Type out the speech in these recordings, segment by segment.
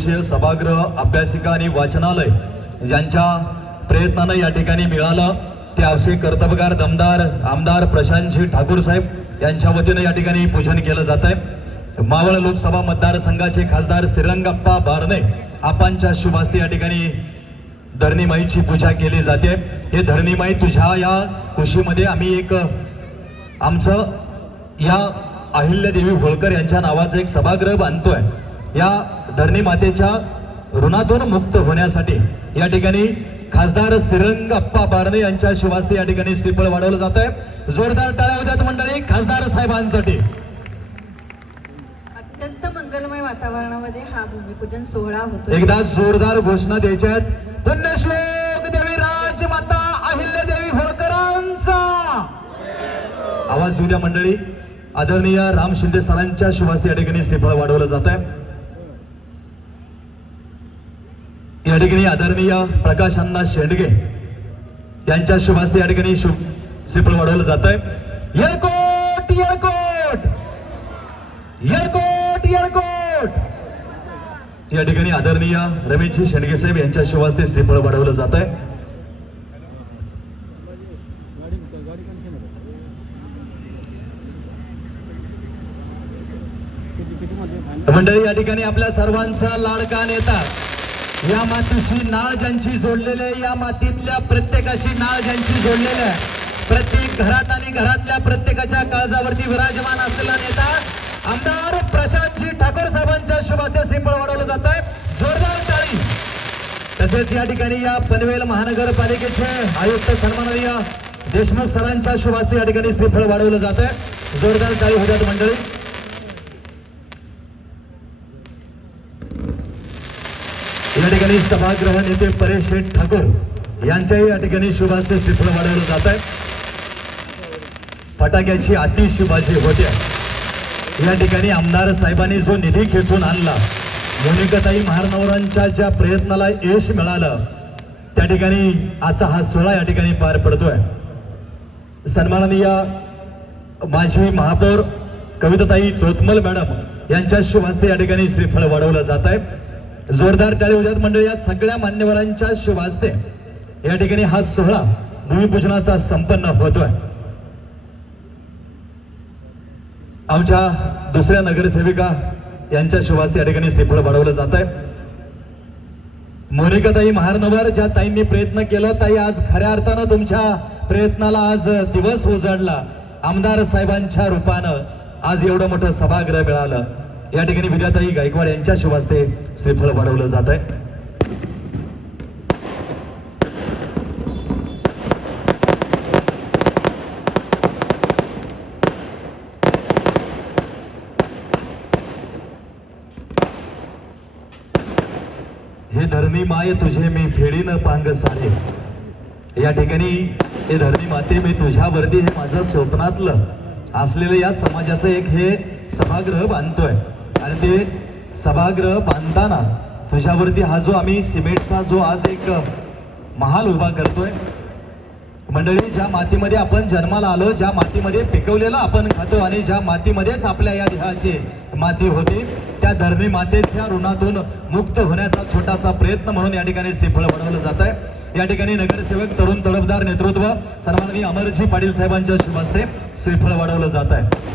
दिवसीय सभागृह अभ्यासिका आणि वाचनालय ज्यांच्या प्रयत्नाने या ठिकाणी मिळालं ते आवश्यक कर्तव्यगार दमदार आमदार प्रशांतजी ठाकूर साहेब यांच्या वतीने या ठिकाणी पूजन केलं जात आहे। मावळ लोकसभा मतदारसंघाचे खासदार श्रीरंगप्पा बारणे आपांच्या शुभ हस्ते या ठिकाणी धरणीमाईची पूजा केली जाते। हे धरणीमाई तुझ्या या खुशीमध्ये आम्ही एक आमचं या अहिल्यादेवी होळकर यांच्या नावाचं एक सभागृह बांधतोय। या धरणी मातेच्या ऋणातून मुक्त होण्यासाठी या ठिकाणी खासदार श्रीरंगप्पा बारणे यांच्या शुभ हस्ते या ठिकाणी श्रीफळ वाढवलं जात आहे। जोरदार टाळ्या होत्यात मंडळी खासदार साहेबांसाठी। अत्यंत मंगलमय वातावरणामध्ये हा भूमिपूजन सोहळा होतो। एकदा जोरदार घोषणा द्यायच्या आहेत। पुण्यश्लोक देवी राजमाता अहिल्यादेवी होळकरांचा आवाज येऊ द्या मंडळी। आदरणीय राम शिंदे सरांच्या शुभ हस्ते या ठिकाणी श्रीफळ वाढवलं जात आहे। या ठिकाणी आदरणीय प्रकाश अण्णा शेंडगे यांच्या शुभ हस्ते या ठिकाणी श्रीफळ वाढवलं जात आहे। येळकोट येळकोट येळकोट येळकोट या ठिकाणी आदरणीय रमेशजी शेंडगे साहेब यांच्या शुभ हस्ते श्रीफळ वाढवलं जात आहे। मंडळी या ठिकाणी आपल्या सर्वांचा लाडका नेता या मातीशी नाळ ज्यांची जोडलेले या मातीतल्या प्रत्येकाशी नाळ ज्यांची जोडलेले प्रत्येक घरात आणि घरातल्या प्रत्येकाच्या काळजावरती विराजमान असलेला नेता आमदार प्रशांतजी ठाकूर साहेबांच्या शुभ हस्ते श्रीफळ वाढवलं जात आहे। जोरदार टाळी। तसेच या ठिकाणी या पनवेल महानगरपालिकेचे आयुक्त सन्माननीय देशमुख सरांच्या शुभ हस्ते या ठिकाणी श्रीफळ वाढवलं जात आहे। जोरदार टाळी होत्यात मंडळी। या ठिकाणी सभागृह नेते परेश शेठ ठाकूर यांच्याही या ठिकाणी शुभ हस्ते श्रीफळ वाढवलं जात आहे। फटाक्याची आतिषबाजी होते। या ठिकाणी आमदार साहेबांनी जो निधी खेचून आणला मोनिकाताई महारनवरांच्या ज्या प्रयत्नाला यश मिळालं त्या ठिकाणी आजचा हा सोहळा या ठिकाणी पार पडतोय। सन्माननीय माजी महापौर कविताताई चोतमल मॅडम यांच्या शुभ हस्ते या ठिकाणी श्रीफळ वाढवलं जात आहे। जोरदार टाळी होत्यात मंडळी। या सगळ्या मान्यवरांच्या शुभ हस्ते या ठिकाणी हा सोहळा भूमिपूजनाचा संपन्न होतोय। आमच्या दुसऱ्या नगरसेविका यांच्या शुभ हस्ते या ठिकाणी श्रीफळ वाढवलं जात आहे। मोनिकाताई महारनवर ज्या ताईंनी प्रयत्न केला ताई आज खऱ्या अर्थानं तुमच्या प्रयत्नाला आज दिवस उजाडला। आमदार साहेबांच्या रूपानं आज एवढं मोठं सभागृह मिळालं। या ठिकाणी विद्याताई गायकवाड यांच्या शुभ हस्ते श्रीफळ वाढवलं जात आहे। हे धरणी माय तुझे मी फेडीन पांग सारे। या ठिकाणी हे धरणी माते मी तुझ्यावरती हे माझं स्वप्नातलं असलेलं या समाजाचं एक हे सभागृह बांधतोय आणि ते सभागृह बांधताना तुझ्यावरती हा जो आम्ही सिमेंटचा जो आज एक महाल उभा करतोय मंडळी। ज्या मातीमध्ये आपण जन्माला आलो ज्या मातीमध्ये पिकवलेलं आपण खातो आणि ज्या मातीमध्येच आपल्या या देहाची माती होती त्या धरणी मातेच्या ऋणातून मुक्त होण्याचा छोटासा प्रयत्न म्हणून या ठिकाणी श्रीफळ वाढवलं जात आहे। या ठिकाणी नगरसेवक तरुण तडफदार नेतृत्व सन्माननीय अमरजी पाटील साहेबांच्या शुभ हस्ते श्रीफळ वाढवलं जात आहे।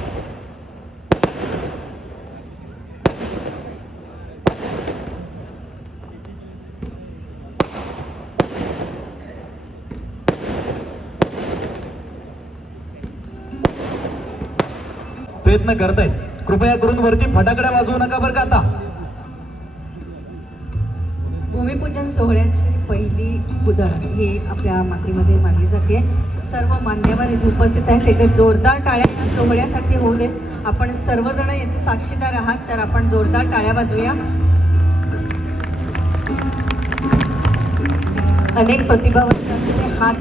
प्रयत्न करतायत कृपया करून वरती फटाकड्या वाजवू नका बरं का। आता भूमिपूजन सोहळ्याची पहिली पुदळ ही आपल्या मातीमध्ये मानली जाते। सर्व मान्यवर इथे उपस्थित आहेत। इथे जोरदार टाळ्या या सोहळ्यासाठी होऊ देत। आपण सर्वजण याचे साक्षीदार आहात तर आपण जोरदार टाळ्या वाजवूया। अनेक प्रतिभावंतांचे हात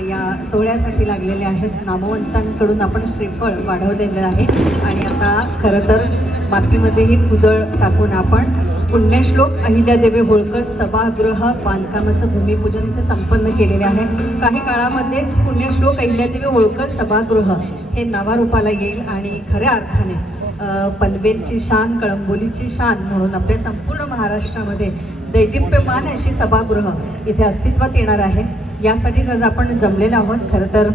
या सोहळ्यासाठी लागलेले आहेत। नामवंतांकडून आपण श्रीफळ वाढवलेलं आहे आणि आता खरं तर मातीमध्येही कुदळ टाकून आपण पुण्यश्लोक अहिल्यादेवी होळकर सभागृह बांधकामाचं भूमिपूजन इथे संपन्न केलेले आहे। काही काळामध्येच पुण्यश्लोक अहिल्यादेवी होळकर सभागृह हे नवा रूपाला येईल आणि खऱ्या अर्थाने पनवेलची शान, कळंबोलीची शान म्हणून आपल्या संपूर्ण महाराष्ट्रामध्ये दैदिप्यमान अशी सभागृह इथे अस्तित्वात येणार आहे. यासाठीच आज आपण जमलेलो आहोत. खरं तर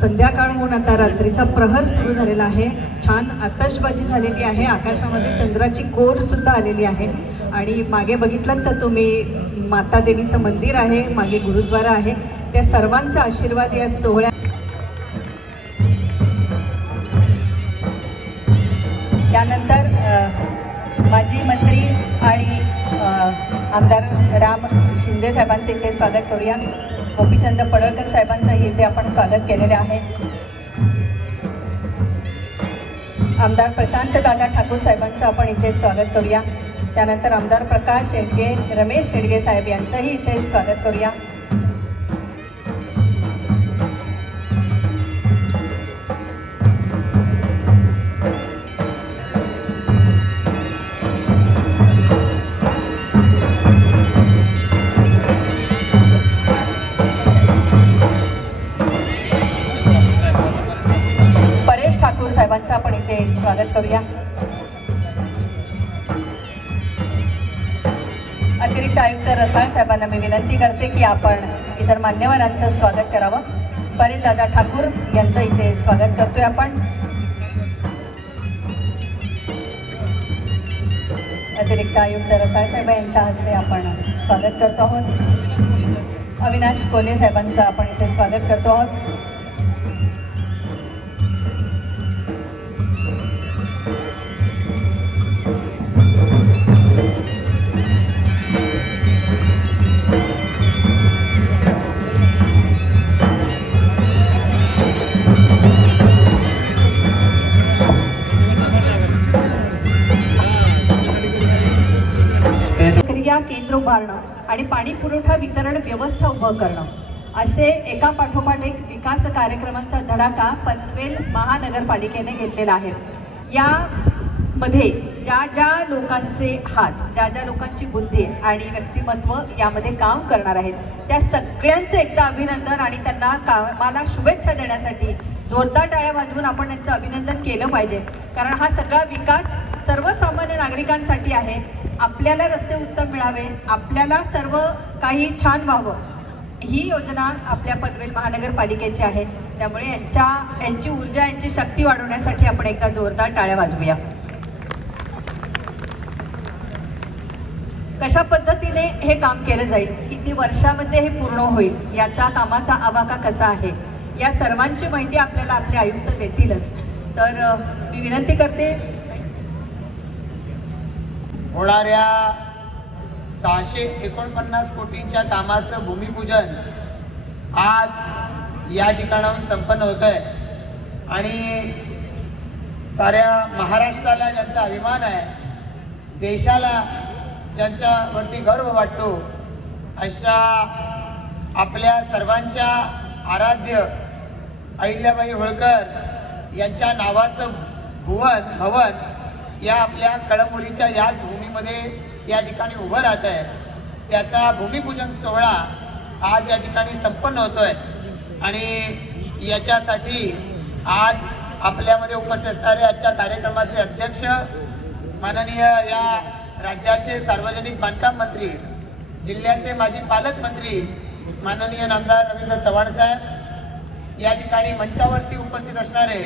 संध्याकाळ होऊन आता रात्रीचा प्रहर सुरू झालेला आहे. छान आतषबाजी झालेली आहे. आकाशामध्ये चंद्राची कोर सुद्धा आलेली आहे. आणि मागे बघितलं तर तुम्ही माता देवीचं मंदिर आहे, मागे गुरुद्वारा आहे. त्या सर्वांचा आशीर्वाद या सोहळ्यात. त्यानंतर माजी मंत्री आणि आमदार राम शिंदे साहेबांचे इथे स्वागत करूया. गोपीचंद पडळकर साहेबांचंही इथे आपण स्वागत केलेले आहे. आमदार प्रशांत दादा ठाकूर साहेबांचं आपण इथे स्वागत करूया. त्यानंतर आमदार प्रकाश शेडगे, रमेश शेडगे साहेब यांचंही इथे स्वागत करूया. परेश ठाकूर साहेबांचं आपण इथे स्वागत करूया. अतिरिक्त आयुक्त रसाळ साहेबांना मी विनंती करते की आपण इतर मान्यवरांचं स्वागत करावं. परेश दादा ठाकूर यांचं इथे स्वागत करतोय आपण. अतिरिक्त आयुक्त रसाळ साहेब यांच्या हस्ते आपण स्वागत करतो आहोत. अविनाश कोले साहेबांचं आपण इथे स्वागत करतो आहोत. क्रिया केंद्र उभारणं आणि पाणी पुरवठा वितरण व्यवस्था उभं करणं असे एका पाठोपाठ एक विकास कार्यक्रमांचा धडाका पनवेल महानगरपालिकेने घेतलेला आहे. यामध्ये ज्या लोकांचे हात, ज्या लोकांची बुद्धी आणि व्यक्तिमत्व यामध्ये काम करणार आहेत त्या सगळ्यांचं एकदा अभिनंदन आणि त्यांना कामाला शुभेच्छा देण्यासाठी जोरदार टाळ्या वाजवून आपण त्यांचं अभिनंदन केलं पाहिजे. कारण हा सगळा विकास सर्वसामान्य नागरिकांसाठी आहे. आपल्याला रस्ते उत्तम मिळावे, आपल्याला सर्व काही छान व्हावं, ही योजना आपल्या पनवेल महानगरपालिकेची आहे. त्यामुळे यांची ऊर्जा, यांची शक्ती वाढवण्यासाठी आपण एकदा जोरदार टाळ्या वाजवूया. कशा पद्धतीने हे काम केलं जाईल, किती वर्षामध्ये हे पूर्ण होईल, याचा कामाचा आवाका कसा आहे, या सर्वांची माहिती आपल्याला आपले आयुक्त देतीलच. तर मी विनंती करते, होणाऱ्या 649 कोटींच्या कामाचं भूमिपूजन आज या ठिकाणाहून संपन्न होत आहे. आणि साऱ्या महाराष्ट्राला ज्यांचा अभिमान आहे, देशाला ज्यांच्यावरती गर्व वाटतो, अशा आपल्या सर्वांच्या आराध्य अहिल्याबाई होळकर यांच्या नावाचं भवन या आपल्या कळंबोलीच्या याच भूमीमध्ये या ठिकाणी उभं राहत आहे. त्याचा भूमिपूजन सोहळा आज या ठिकाणी संपन्न होतोय. आणि याच्यासाठी आज आपल्यामध्ये उपस्थित असणारे आजच्या कार्यक्रमाचे अध्यक्ष, माननीय या राज्याचे सार्वजनिक बांधकाम मंत्री, जिल्ह्याचे माजी पालकमंत्री माननीय नामदार रवींद्र चव्हाण साहेब, या ठिकाणी मंचावरती उपस्थित असणारे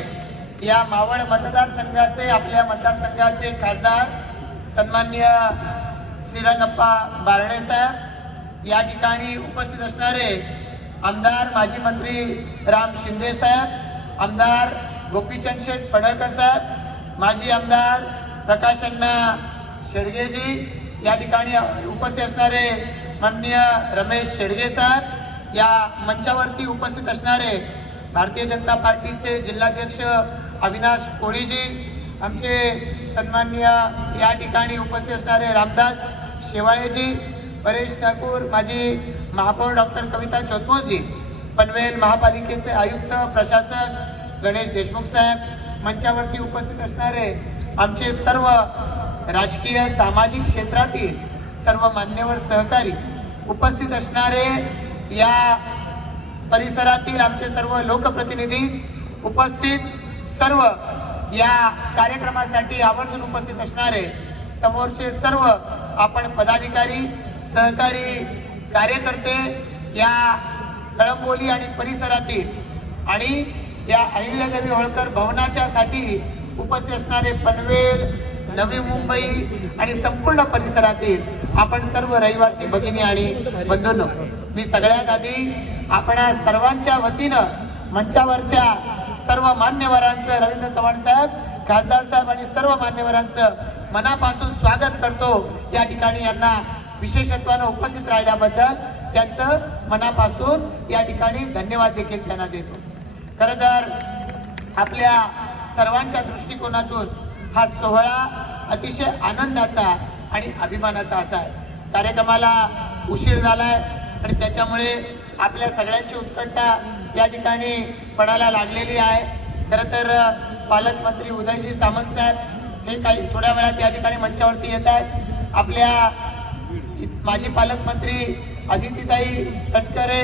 या मावळ मतदारसंघाचे, आपल्या मतदारसंघाचे खासदार सन्माननीय श्रीरंगप्पा बारणे साहेब, या ठिकाणी उपस्थित असणारे आमदार माजी मंत्री राम शिंदे साहेब, आमदार गोपीचंद शेठ पडळकर साहेब, माजी आमदार प्रकाशअण्णा शेडगेजी, या ठिकाणी उपस्थित असणारे माननीय रमेश शेडगे साहेब, या मंचावरती उपस्थित असणारे भारतीय जनता पार्टीचे जिल्हाध्यक्ष अविनाश कोळीजी, आमचे सन्माननीय या ठिकाणी उपस्थित असणारे रामदास शेवाळेजी, परेश ठाकूर, माजी महापौर डॉक्टर कविता चौतमोलजी, पनवेल महापालिकेचे आयुक्त प्रशासक गणेश देशमुख साहेब, मंचावरती उपस्थित असणारे आमचे सर्व राजकीय सामाजिक क्षेत्रातील सर्व मान्यवर सहकारी, उपस्थित असणारे या परिसरातील आमचे सर्व लोकप्रतिनिधी, उपस्थित सर्व या कार्यक्रमासाठी आवर्जून उपस्थित असणारे समोरचे सर्व आपण पदाधिकारी, सहकारी, कार्यकर्ते, या कळंबोली आणि परिसरातील आणि या अहिल्यादेवी होळकर भवनाच्या साठी उपस्थित असणारे पनवेल, नवी मुंबई आणि संपूर्ण परिसरातील आपण सर्व रहिवासी भगिनी आणि बंधूंनो, मी सगळ्यात आधी आपण सर्वांच्या वतीनं मंचावरच्या सर्व मान्यवरांचं, रवींद्र चव्हाण साहेब, खासदार साहेब आणि सर्व मान्यवरांचं मनापासून स्वागत करतो. या ठिकाणी यांना विशेषत्वानं उपस्थित राहिल्याबद्दल त्यांचं मनापासून या ठिकाणी धन्यवाद देखील त्यांना देतो. खरं तर आपल्या सर्वांच्या दृष्टिकोनातून हा सोहळा अतिशय आनंदाचा आणि अभिमानाचा असा आहे. कार्यक्रमाला उशीर झालाय आणि त्याच्यामुळे आपल्या सगळ्यांची उत्कंठा या ठिकाणी पणाला लागलेली आहे. खरं तर पालकमंत्री उदयजी सामंत साहेब हे काही थोड्या वेळात या ठिकाणी मंचावरती येत आहेत. आपल्या माजी पालकमंत्री अदितीताई तटकरे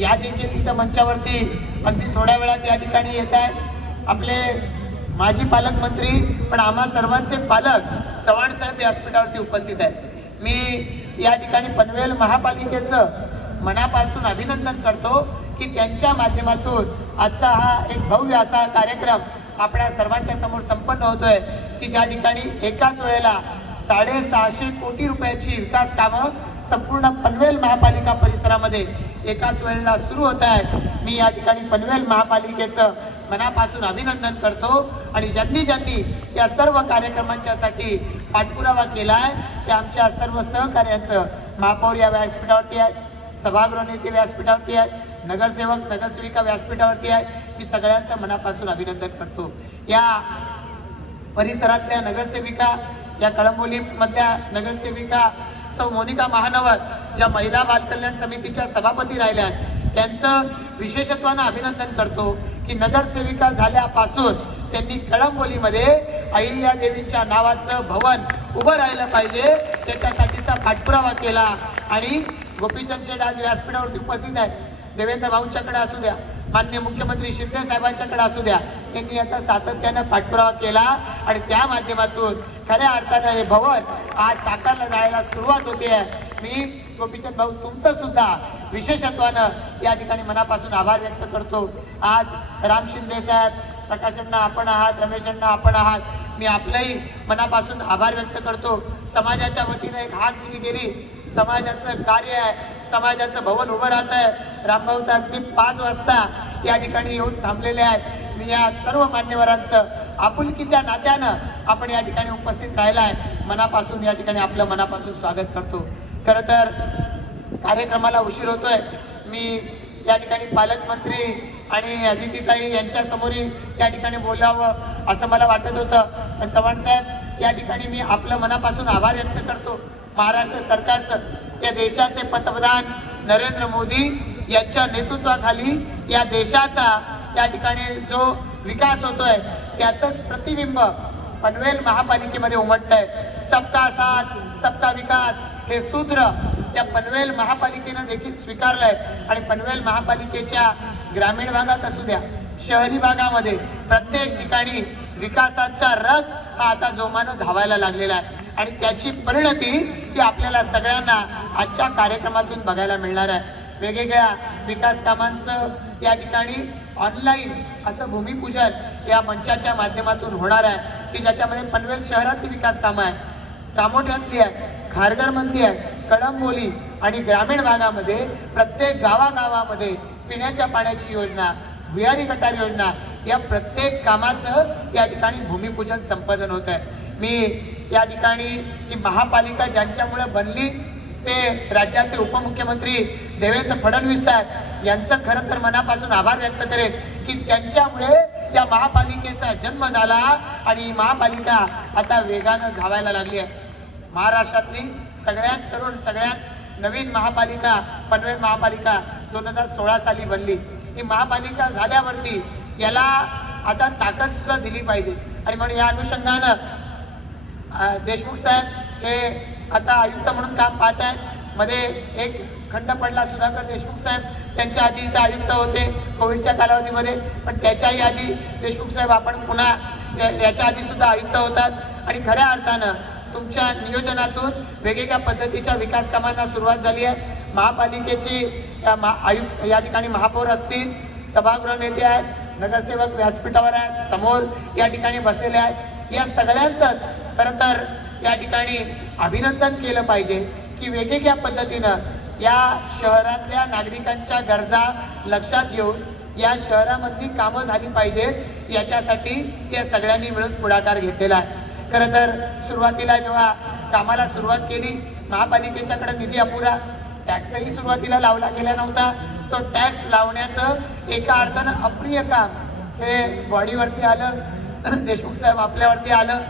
या देखील इथं मंचावरती अगदी थोड्या वेळात या ठिकाणी येत आहेत. आपले माजी पालकमंत्री पण आम्हा सर्वांचे पालक चव्हाण साहेब व्यासपीठावरती उपस्थित आहेत. मी या ठिकाणी पनवेल महापालिकेचं मनापासून अभिनंदन करतो की त्यांच्या माध्यमातून आजचा हा एक भव्य असा कार्यक्रम आपल्या सर्वांच्या समोर संपन्न होतोय की ज्या ठिकाणी एकाच वेळेला 650 कोटी रुपयाची विकास कामं संपूर्ण पनवेल महापालिका परिसरामध्ये एकाच वेळेला सुरू होत आहेत. मी या ठिकाणी पनवेल महापालिकेचं मनापासून अभिनंदन करतो आणि ज्यांनी या सर्व कार्यक्रमांच्यासाठी पाठपुरावा केला आहे त्या आमच्या सर्व सहकार्यांचं महापौर या व्यासपीठावरती आहेत, सभागृह नेते व्यासपीठावरती आहेत, नगरसेवक नगरसेविका व्यासपीठावरती आहेत. मी सगळ्यांचं मनापासून अभिनंदन करतो. या परिसरातल्या नगरसेविका, या कळंबोली मधल्या नगरसेविका सौ मोनिका महानवर ज्या महिला बालकल्याण समितीच्या सभापती राहिल्या त्यांचं विशेषत्वानं अभिनंदन करतो की नगरसेविका झाल्यापासून त्यांनी कळंबोलीमध्ये अहिल्यादेवींच्या नावाचं भवन उभं राहिलं पाहिजे त्याच्यासाठीचा पाठपुरावा केला. आणि गोपीचंद शेठ आज व्यासपीठावरती उपस्थित आहेत. देवेंद्र भाऊंच्याकडे असू द्या, माननीय मुख्यमंत्री शिंदे साहेबांच्याकडे असू द्या, त्यांनी याचा सातत्यानं पाठपुरावा केला आणि त्या माध्यमातून खऱ्या अर्थानं हे भवन आज साकारला जायला सुरुवात होते आहे. मी गोपीचंद भाऊ तुमचं सुद्धा विशेषत्वानं या ठिकाणी मनापासून आभार व्यक्त करतो. आज राम शिंदे साहेब, प्रकाशांना आपण आहात, रमेशांना आपण आहात, मी आपलंही मनापासून आभार व्यक्त करतो. समाजाच्या वतीने एक हाक दिली गेली, समाजाचं कार्य आहे, समाजाचं भवन उभं राहत आहे. रामभाऊ तर अगदी 5 वाजता या ठिकाणी येऊन थांबलेले आहेत. मी या सर्व मान्यवरांचं आपुलकीच्या नात्यानं आपण या ठिकाणी उपस्थित राहिला आहे मनापासून या ठिकाणी आपलं मनापासून स्वागत करतो. खरं तर कार्यक्रमाला उशीर होतोय. मी या ठिकाणी पालकमंत्री आणि अदितीताई यांच्या समोरही या ठिकाणी बोलावं असं मला वाटत होतं, पण चव्हाण साहेब या ठिकाणी मी आपलं मनापासून आभार व्यक्त करतो. महाराष्ट्र सरकारचं, या देशाचे पंतप्रधान नरेंद्र मोदी यांच्या नेतृत्वाखाली या देशाचा या ठिकाणी जो विकास होतोय त्याचंच प्रतिबिंब पनवेल महापालिकेमध्ये उमटतंय. सबका साथ सबका विकास हे सूत्र या पनवेल महापालिकेनं देखील स्वीकारलंय आणि पनवेल महापालिकेच्या ग्रामीण भागात असू द्या, शहरी भागामध्ये प्रत्येक ठिकाणी विकासाचा रथ हा आता जोमानं धावायला लागलेला आहे आणि त्याची परिणती ही आपल्याला सगळ्यांना आजच्या कार्यक्रमातून बघायला मिळणार आहे. वेगवेगळ्या विकास कामांचं या ठिकाणी ऑनलाईन असं भूमिपूजन या मंचाच्या माध्यमातून होणार आहे की ज्याच्यामध्ये पनवेल शहरातली विकास कामं आहेत, कामोठ्यातली आहे, खारघरमधली आहे, कळंबोली आणि ग्रामीण भागामध्ये प्रत्येक गावागावामध्ये पिण्याच्या पाण्याची योजना, भुयारी गटार योजना या प्रत्येक कामाचं या ठिकाणी भूमिपूजन संपादन होत आहे. मी या ठिकाणी ही महापालिका ज्यांच्यामुळे बनली ते राज्याचे उपमुख्यमंत्री देवेंद्र फडणवीस साहेब यांचं खरं तर मनापासून आभार व्यक्त करेन की त्यांच्यामुळे या महापालिकेचा जन्म झाला आणि ही महापालिका आता वेगानं धावायला लागली आहे. महाराष्ट्रातली सगळ्यात तरुण, सगळ्यात नवीन महापालिका पनवेल महापालिका 2016 साली बनली. ही महापालिका झाल्यावरती याला आता ताकद सुद्धा दिली पाहिजे आणि म्हणून या अनुषंगानं देशमुख साहेब हे आता आयुक्त म्हणून काम पाहत आहेत. मध्ये एक खंड पडला, सुधाकर देशमुख साहेब त्यांच्या आधी इथं आयुक्त होते कोविडच्या कालावधीमध्ये, पण त्याच्याही आधी देशमुख साहेब आपण पुन्हा याच्या आधी सुद्धा आयुक्त होतात आणि खऱ्या अर्थानं तुमच्या नियोजनातून वेगवेगळ्या पद्धतीच्या विकास कामांना सुरुवात झाली आहे. महापालिकेची आयुक्त या ठिकाणी महापौर असतील, सभागृह नेते आहेत, नगरसेवक व्यासपीठावर आहेत, समोर या ठिकाणी बसलेले आहेत. या सगळ्यांचंच खरं तर या ठिकाणी अभिनंदन केलं पाहिजे की वेगवेगळ्या पद्धतीनं या शहरातल्या नागरिकांच्या गरजा लक्षात घेऊन या शहरामधली कामं झाली पाहिजेत याच्यासाठी या सगळ्यांनी मिळून पुढाकार घेतलेला आहे. खरं तर सुरुवातीला जेव्हा कामाला सुरुवात केली, महापालिकेच्याकडे निधी अपुरा, टॅक्सही सुरुवातीला लावला गेला नव्हता. तो टॅक्स लावण्याचं एका अर्थानं अप्रिय काम हे बॉडीवरती आलं, देशमुख साहेब आपल्यावरती आलं.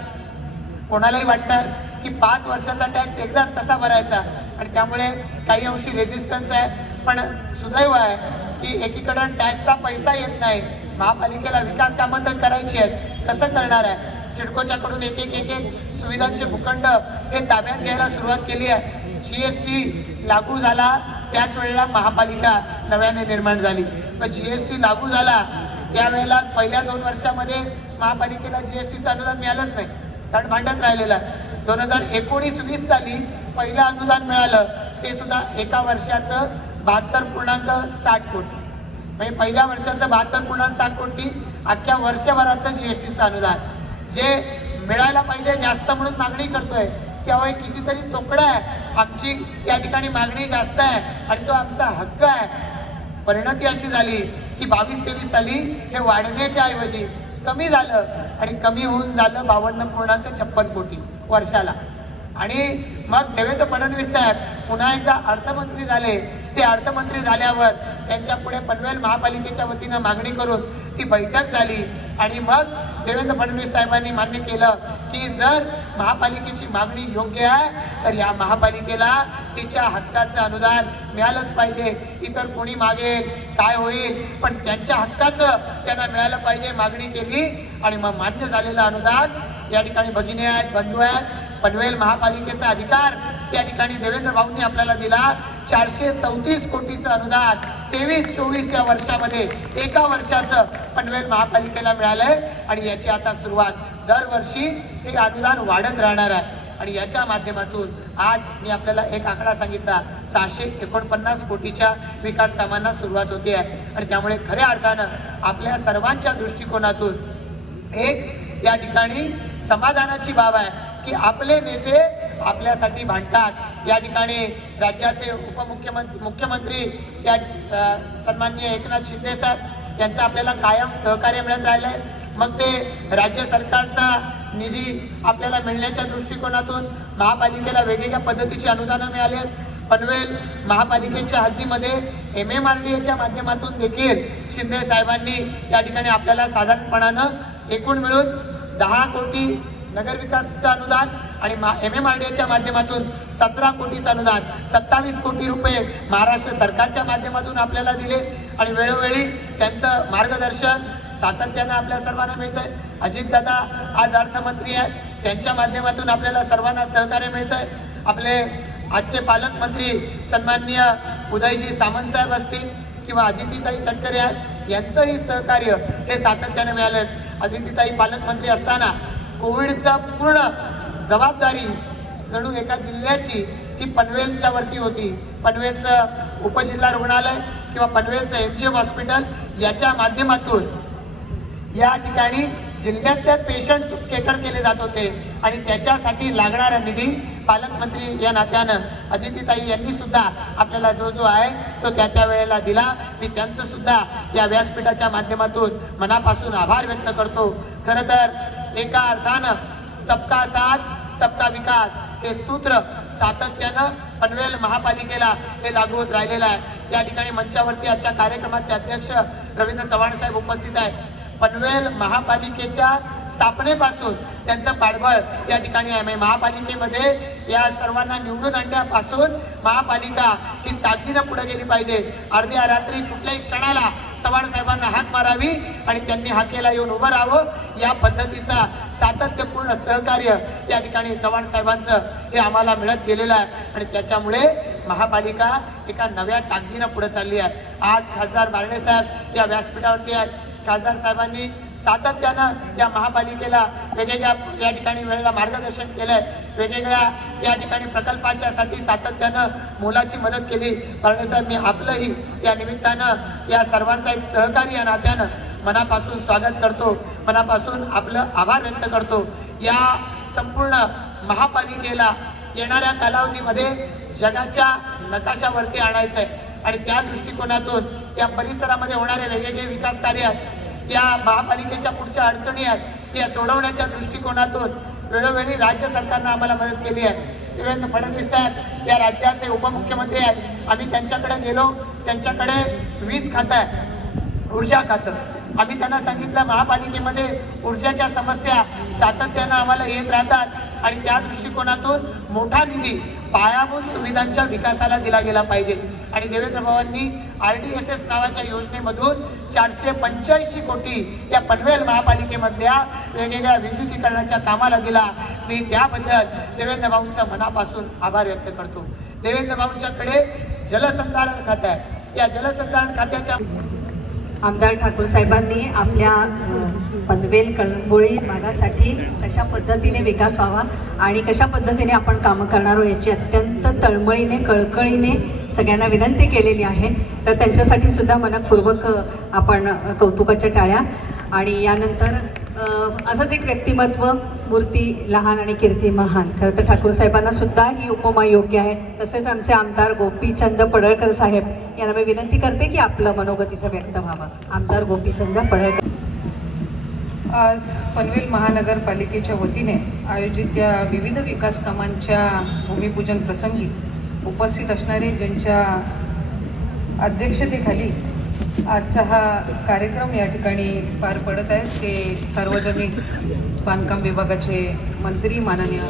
कोणालाही वाटतं की 5 वर्षाचा टॅक्स एकदाच कसा भरायचा आणि त्यामुळे काही अंशी रेजिस्टन्स आहे. पण सुदैव आहे की एकीकडे टॅक्सचा पैसा येत नाही, महापालिकेला विकास कामं तर करायची आहेत, कसं करणार आहे. सिडकोच्याकडून एक सुविधांचे भूखंड हे ताब्यात घ्यायला सुरुवात केली आहे. GST लागू झाला त्याच वेळेला महापालिका नव्याने निर्माण झाली. पण GST लागू झाला त्यावेळेला पहिल्या 2 वर्षामध्ये महापालिकेला GSTचं अनुदान मिळालंच नाही, कारण भांडत राहिलेलं आहे. 2019-20 साली पहिलं अनुदान मिळालं, ते सुद्धा एका वर्षाचं 72.60 कोटी, म्हणजे पहिल्या वर्षाचं 72.60 कोटी, अख्ख्या वर्षभराचं GSTचं अनुदान जे मिळायला पाहिजे जास्त म्हणून मागणी करतोय. त्यामुळे कितीतरी तोकडं आहे, आमची या ठिकाणी मागणी जास्त आहे आणि तो आमचा हक्क आहे. परिणती अशी झाली की 22-23 साली हे वाढण्याच्या ऐवजी कमी झालं आणि कमी होऊन झालं 52.56 कोटी वर्षाला. आणि मग देवेंद्र फडणवीस साहेब पुन्हा एकदा अर्थमंत्री झाले. ते अर्थमंत्री झाल्यावर त्यांच्या पुढे पनवेल महापालिकेच्या वतीनं मागणी करून ती बैठक झाली आणि मग देवेंद्र फडणवीस साहेबांनी मान्य केलं की जर महापालिकेची मागणी योग्य आहे तर या महापालिकेला तिच्या हक्काचं अनुदान मिळालंच पाहिजे. इतर कोणी मागेल काय होईल, पण त्यांच्या हक्काचं त्यांना मिळालं पाहिजे. मागणी केली आणि मग मान्य झालेलं अनुदान या ठिकाणी भगिनी आहेत, बंधू आहेत. पनवेल महापालिकेचा अधिकार त्या ठिकाणी देवेंद्र भाऊंनी आपल्याला दिला. 434 कोटीचं अनुदान 23-24 या वर्षामध्ये एका वर्षाचं पनवेल महापालिकेला मिळालंय आणि याची आता सुरुवात दरवर्षी हे अनुदान वाढत राहणार आहे. आणि याच्या माध्यमातून आज मी आपल्याला एक आकडा सांगितला, 649 कोटीच्या विकास कामांना सुरुवात होते आहे. आणि त्यामुळे खऱ्या अर्थानं आपल्या सर्वांच्या दृष्टिकोनातून एक या ठिकाणी समाधानाची बाब आहे की आपले नेते आपल्यासाठी भांडतात. या ठिकाणी राज्याचे मुख्यमंत्री या सन्माननीय एकनाथ शिंदे साहेब यांचं आपल्याला कायम सहकार्य मिळत राहिलंय. मग ते राज्य सरकारचा निधी आपल्याला मिळण्याच्या दृष्टिकोनातून महापालिकेला वेगवेगळ्या पद्धतीची अनुदानं मिळाली आहेत. पनवेल महापालिकेच्या हद्दीमध्ये MMRDAच्या माध्यमातून देखील शिंदे साहेबांनी या ठिकाणी आपल्याला साधारणपणानं एकूण मिळून 10 कोटी नगर विकासाचं अनुदान आणि MMRDAच्या माध्यमातून 17 कोटीचं अनुदान, 27 कोटी रुपये महाराष्ट्र सरकारच्या माध्यमातून आपल्याला दिले. आणि वेळोवेळी त्यांचं मार्गदर्शन सातत्यानं आपल्या सर्वांना मिळतंय. अजितदादा आज अर्थमंत्री आहेत, त्यांच्या माध्यमातून आपल्याला सर्वांना सहकार्य मिळतंय. आपले आजचे पालकमंत्री सन्माननीय उदयजी सामंत साहेब असतील किंवा अदितीताई तटकरे आहेत, यांचंही सहकार्य हे सातत्याने मिळालं. अदितीताई पालकमंत्री असताना कोविडचा पूर्ण जबाबदारी जणू एका जिल्ह्याची ही पनवेलच्या वरती होती. पनवेलचं उपजिल्हा रुग्णालय किंवा पनवेलचं MGM हॉस्पिटल याच्या माध्यमातून या ठिकाणी जिल्ह्यातल्या पेशंट्स केटर केले जात होते आणि त्याच्यासाठी लागणारा निधी पालकमंत्री या नात्यानं अदितीताई यांनी सुद्धा आपल्याला जो आहे तो त्या वेळेला दिला. मी त्यांचं सुद्धा या व्यासपीठाच्या माध्यमातून मनापासून आभार व्यक्त करतो. खरं तर एका अर्थानं सबका साथ सबका विकास हे सूत्र सातत्यानं पनवेल महापालिकेला हे लागू होत राहिलेलं आहे. या ठिकाणी मंचावरती आजच्या कार्यक्रमाचे अध्यक्ष रवींद्र चव्हाण साहेब उपस्थित आहेत. पनवेल महापालिकेच्या स्थापनेपासून त्यांचं पाठबळ या ठिकाणी आहे. महापालिकेमध्ये या सर्वांना निवडून आणण्यापासून महापालिका ही ताकदीनं पुढे गेली पाहिजे. अर्ध्या रात्री कुठल्याही क्षणाला चव्हाण साहेबांना हाक मारावी आणि त्यांनी हाकेला येऊन उभं राहावं, या पद्धतीचा सातत्यपूर्ण सहकार्य या ठिकाणी चव्हाण साहेबांचं हे आम्हाला मिळत गेलेलं आहे. आणि त्याच्यामुळे महापालिका एका नव्या ताकदीनं पुढे चालली आहे. आज खासदार बारणे साहेब या व्यासपीठावरती आहेत. खासदार साहेबांनी सातत्यानं या महापालिकेला वेगवेगळ्या या ठिकाणी वेळेला मार्गदर्शन केलंय, वेगवेगळ्या या ठिकाणी प्रकल्पाच्यासाठी सातत्यानं मोलाची मदत केली. साहेब, मी आपलंही या निमित्तानं या सर्वांचा एक सहकारी या नात्यानं मनापासून स्वागत करतो, मनापासून आपलं आभार व्यक्त करतो. या संपूर्ण महापालिकेला येणाऱ्या कालावधीमध्ये जगाच्या नकाशावरती आणायचं आहे आणि त्या दृष्टिकोनातून या परिसरामध्ये होणारे वेगवेगळे विकास कार्य आहेत, या महापालिकेच्या पुढच्या अडचणी आहेत, या सोडवण्याच्या दृष्टिकोनातून वेळोवेळी राज्य सरकारनं आम्हाला मदत केली आहे. देवेंद्र फडणवीस साहेब या राज्याचे उपमुख्यमंत्री आहेत. आम्ही त्यांच्याकडे गेलो, त्यांच्याकडे वीज खातं आहे, ऊर्जा खातं. आम्ही त्यांना सांगितलं महापालिकेमध्ये ऊर्जाच्या समस्या सातत्यानं आम्हाला येत राहतात आणि त्या दृष्टिकोनातून मोठा निधी पायाभूत सुविधांच्या विकासाला दिला गेला पाहिजे. आणि देवेंद्र भावांनी RDSS नावाच्या योजनेमधून 485 कोटी या पनवेल महापालिकेमधल्या वेगवेगळ्या विद्युतीकरणाच्या कामाला दिला. मी त्याबद्दल देवेंद्र भाऊंचा मनापासून आभार व्यक्त करतो. देवेंद्र भाऊंच्याकडे जलसंधारण खातं आहे. या जलसंधारण खात्याच्या आमदार ठाकूर साहेबांनी आपल्या पनवेल कळंबोळी भागासाठी कशा पद्धतीने विकास व्हावा आणि कशा पद्धतीने आपण कामं करणार आहोत याची अत्यंत तळमळीने कळकळीने सगळ्यांना विनंती केलेली आहे. तर त्यांच्यासाठी सुद्धा मनपूर्वक आपण कौतुकाच्या टाळ्या. आणि यानंतर असंच एक व्यक्तिमत्व, मूर्ती लहान आणि कीर्ती महान. खरं तर ठाकूर साहेबांना सुद्धा ही उपमा योग्य आहे. तसेच आमचे आमदार गोपीचंद पडळकर साहेब यांना मी विनंती करते की आपलं मनोगत इथं व्यक्त व्हावं. आमदार गोपीचंद पडळकर. आज पनवेल महानगरपालिकेच्या वतीने आयोजित या विविध विकास कामांच्या भूमिपूजन प्रसंगी उपस्थित असणारे, ज्यांच्या अध्यक्षतेखाली आजचा हा कार्यक्रम या ठिकाणी पार पडत आहे, ते सार्वजनिक बांधकाम विभागाचे मंत्री माननीय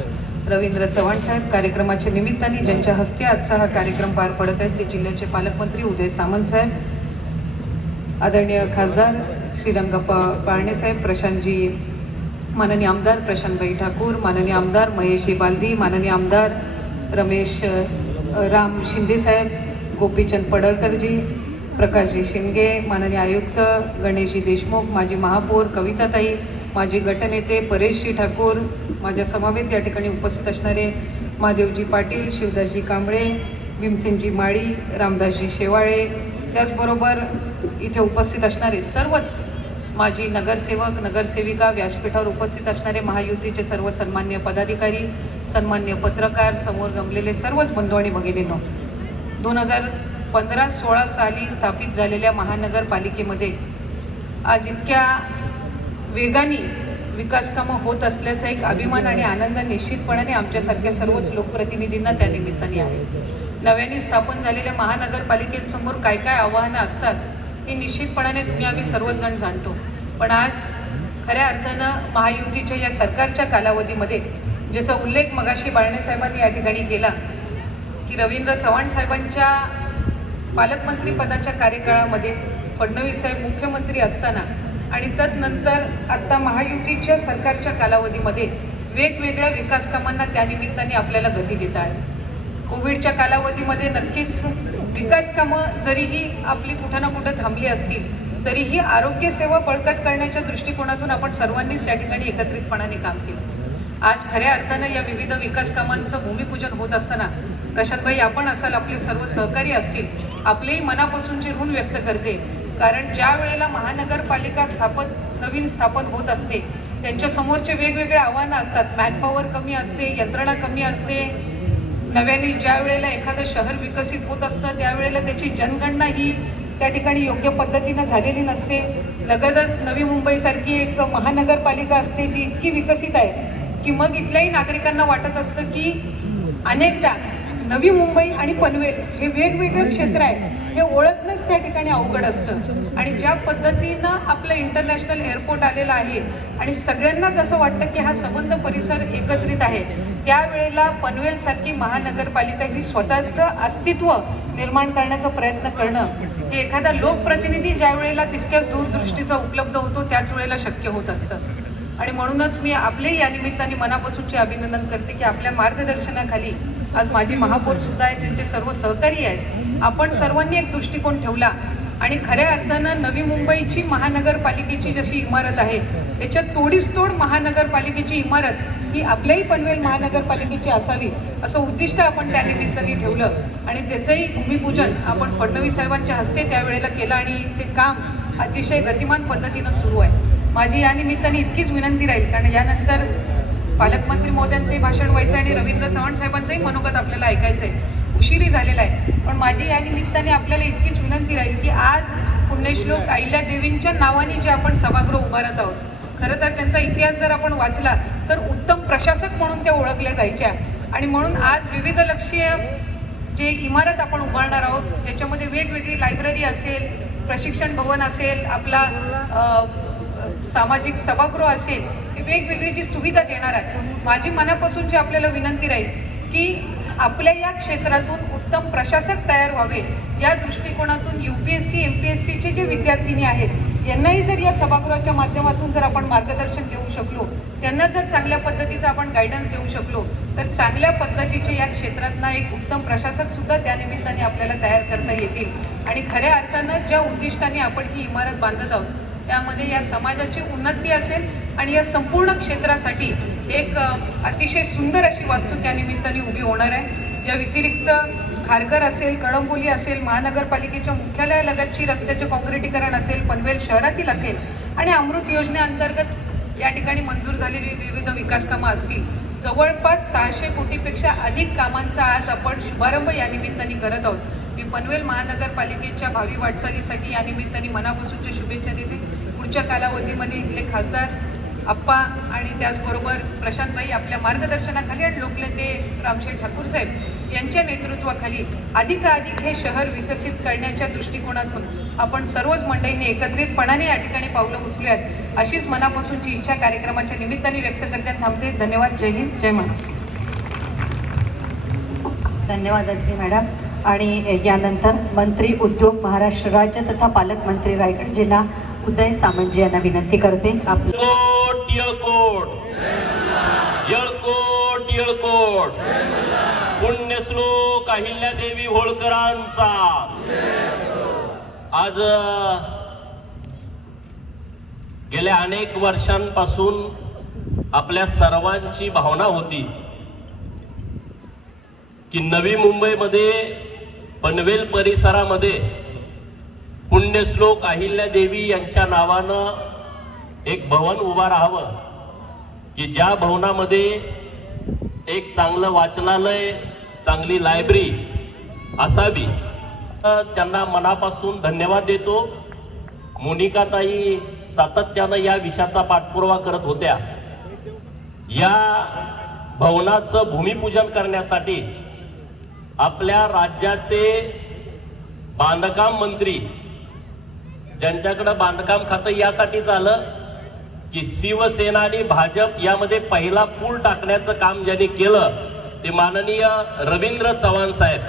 रवींद्र चव्हाण साहेब. कार्यक्रमाच्या निमित्ताने ज्यांच्या हस्ते आजचा हा कार्यक्रम पार पडत आहे ते जिल्ह्याचे पालकमंत्री उदय सामंत साहेब, आदरणीय खासदार श्रीरंगप्पा पाळणे साहेब, प्रशांतजी, माननीय आमदार प्रशांतभाई ठाकूर, माननीय आमदार महेशजी बालदी, माननीय आमदार रमेश राम शिंदे साहेब, गोपीचंद पडळकरजी, प्रकाशजी शिंदे, माननीय आयुक्त गणेशजी देशमुख, माजी महापौर कविताताई, माजी गटनेते परेशजी ठाकूर, माझ्या समवेत या ठिकाणी उपस्थित असणारे महादेवजी पाटील, शिवदासजी कांबळे, भीमसेनजी माळी, रामदासजी शेवाळे, त्याचबरोबर इथे उपस्थित असणारे सर्वच माजी नगरसेवक नगरसेविका, व्यासपीठावर उपस्थित असणारे महायुतीचे सर्व सन्मान्य पदाधिकारी, सन्मान्य पत्रकार, समोर जमलेले सर्वच बंधू आणि भगिनींनो, 2015-16 साली स्थापित झालेल्या महानगरपालिकेमध्ये आज इतक्या वेगाने विकास कामं होत असल्याचा एक अभिमान आणि आनंद निश्चितपणाने आमच्यासारख्या सर्वच लोकप्रतिनिधींना त्या निमित्ताने आहे. नव्याने स्थापन झालेल्या महानगरपालिकेसमोर काय काय आव्हानं असतात हे निश्चितपणाने तुम्ही आम्ही सर्वच जण जाणतो. पण आज खऱ्या अर्थानं महायुतीच्या या सरकारच्या कालावधीमध्ये ज्याचा उल्लेख मगाशी बाळणे साहेबांनी या ठिकाणी केला की रवींद्र चव्हाण साहेबांच्या पालकमंत्री पदाच्या कार्यकाळामध्ये फडणवीस साहेब मुख्यमंत्री असताना आणि तदनंतर आत्ता महायुतीच्या सरकारच्या कालावधीमध्ये वेगवेगळ्या विकास कामांना त्यानिमित्ताने आपल्याला गती देता आहे. कोविडच्या कालावधीमध्ये नक्कीच विकास कामं जरीही आपली कुठं ना कुठं थांबली असतील तरीही आरोग्य सेवा बळकट करण्याच्या दृष्टिकोनातून आपण सर्वांनीच त्या ठिकाणी एकत्रितपणाने काम केलं. आज खऱ्या अर्थानं या विविध विकास कामांचं भूमिपूजन होत असताना प्रशांतभाई आपण असाल, आपले सर्व सहकारी असतील, आपलेही मनापासूनचे ऋण व्यक्त करते. कारण ज्या वेळेला महानगरपालिका नवीन स्थापन होत असते त्यांच्या समोरचे वेगवेगळे आव्हानं असतात. मॅनपॉवर कमी असते, यंत्रणा कमी असते. नव्याने ज्या वेळेला एखादं शहर विकसित होत असतं त्यावेळेला त्याची जनगणना ही त्या ठिकाणी योग्य पद्धतीनं झालेली नसते. लगतच नवी मुंबईसारखी एक महानगरपालिका असते जी इतकी विकसित आहे की मग इथल्याही नागरिकांना वाटत असतं की अनेकदा नवी मुंबई आणि पनवेल हे वेगवेगळं क्षेत्र आहे हे ओळखणंच त्या ठिकाणी अवघड असतं. आणि ज्या पद्धतीनं आपलं इंटरनॅशनल एअरपोर्ट आलेलं आहे आणि सगळ्यांनाच असं वाटतं की हा संबंध परिसर एकत्रित आहे, त्यावेळेला पनवेलसारखी महानगरपालिका ही स्वतःचं अस्तित्व निर्माण करण्याचा प्रयत्न करणं हे एखादा लोकप्रतिनिधी ज्या वेळेला तितक्याच दूरदृष्टीचा उपलब्ध होतो त्याच वेळेला शक्य होत असतं. आणि म्हणूनच मी आपले या निमित्ताने मनापासूनचे अभिनंदन करते की आपल्या मार्गदर्शनाखाली आज माजी महापौर सुद्धा आहेत, त्यांचे सर्व सहकारी आहेत. आपण सर्वांनी एक दृष्टिकोन ठेवला आणि खऱ्या अर्थानं नवी मुंबईची महानगरपालिकेची जशी इमारत आहे त्याच्यात तोडीस तोड महानगरपालिकेची इमारत ही आपल्याही पनवेल महानगरपालिकेची असावी असं उद्दिष्ट आपण त्यानिमित्ताने ठेवलं आणि त्याचंही भूमिपूजन आपण फडणवीस साहेबांच्या हस्ते त्यावेळेला केलं आणि ते काम अतिशय गतिमान पद्धतीनं सुरू आहे. माझी या निमित्ताने इतकीच विनंती राहील, कारण यानंतर पालकमंत्री महोदयांचंही भाषण व्हायचं आणि रवींद्र चव्हाण साहेबांचंही मनोगत आपल्याला ऐकायचं आहे. उशिरी झालेला आहे, पण माझी या निमित्ताने आपल्याला इतकीच विनंती राहील की आज पुण्यश्लोक अहिल्यादेवींच्या नावाने जे आपण सभागृह उभारत आहोत, खरं तर त्यांचा इतिहास जर आपण वाचला तर उत्तम प्रशासक म्हणून त्या ओळखल्या जायच्या आणि म्हणून आज विविध लक्षीय जे इमारत आपण उभारणार आहोत ज्याच्यामध्ये वेगवेगळी लायब्ररी असेल, प्रशिक्षण भवन असेल, आपला सामाजिक सभागृह असेल, ही वेगवेगळी जी सुविधा देणार आहेत. माझी मनापासूनची आपल्याला विनंती राहील की आपल्या या क्षेत्रातून उत्तम प्रशासक तयार व्हावे या दृष्टिकोनातून UPSC MPSCचे जे विद्यार्थिनी आहेत यांनाही जर या सभागृहाच्या माध्यमातून जर आपण मार्गदर्शन देऊ शकलो, त्यांना जर चांगल्या पद्धतीचा आपण गायडन्स देऊ शकलो तर चांगल्या पद्धतीचे या क्षेत्रातला एक उत्तम प्रशासक सुद्धा त्यानिमित्ताने आपल्याला तयार करता येतील आणि खऱ्या अर्थानं ज्या उद्दिष्टाने आपण ही इमारत बांधत आहोत त्यामध्ये या समाजाची उन्नती असेल आणि या संपूर्ण क्षेत्रासाठी एक अतिशय सुंदर अशी वास्तू त्यानिमित्ताने उभी होणार आहे. या व्यतिरिक्त खारघर असेल, कळंबोली असेल, महानगरपालिकेच्या मुख्यालयालगतची रस्त्याचे काँक्रिटीकरण असेल, पनवेल शहरातील असेल आणि अमृत योजनेअंतर्गत या ठिकाणी मंजूर झालेली विविध विकास कामं असतील. जवळपास 600 कोटीपेक्षा अधिक कामांचा आज आपण शुभारंभ या निमित्ताने करत आहोत. मी पनवेल महानगरपालिकेच्या भावी वाटचालीसाठी या निमित्ताने मनापासूनच्या शुभेच्छा देते. पुढच्या कालावधीमध्ये इथले खासदार आप्पा आणि त्याचबरोबर प्रशांतभाई आपल्या मार्गदर्शनाखाली आणि लोकनेते रामशेठ ठाकूर साहेब यांच्या नेतृत्वाखाली अधिकाधिक हे शहर विकसित करण्याच्या दृष्टिकोनातून आपण सर्वच मंडळींनी एकत्रितपणाने या ठिकाणी पावलं उचलूयात अशीच मनापासूनची इच्छा कार्यक्रमाच्या निमित्ताने व्यक्त करते. थांबते. धन्यवाद. जय हिंद, जय महाराष्ट्र. धन्यवाद अदिती मॅडम. आणि यानंतर मंत्री उद्योग महाराष्ट्र राज्य तथा पालकमंत्री रायगड जिल्हा उदय सामंत यांना विनंती करते. येळकोट पुण्यश्लोक अहिल्यादेवी होळकरांचा आज गेल्या अनेक वर्षांपासून आपल्या सर्वांची भावना होती की नवी मुंबईमध्ये पनवेल परिसरामध्ये पुण्यश्लोक अहिल्यादेवी यांच्या नावानं एक भवन उभा राहावं की ज्या भवनामध्ये एक चांगलं वाचनालय, चांगली लायब्ररी असावी. त्यांना मनापासून धन्यवाद देतो. मोनिकाताई सातत्यानं या विषयाचा पाठपुरावा करत होत्या. या भवनाचं भूमिपूजन करण्यासाठी आपल्या राज्याचे बांधकाम मंत्री, ज्यांच्याकडे बांधकाम खातं यासाठीच आलं की शिवसेना आणि भाजप यामध्ये पहिला पूल टाकण्याचं काम ज्यांनी केलं ते माननीय रवींद्र चव्हाण साहेब.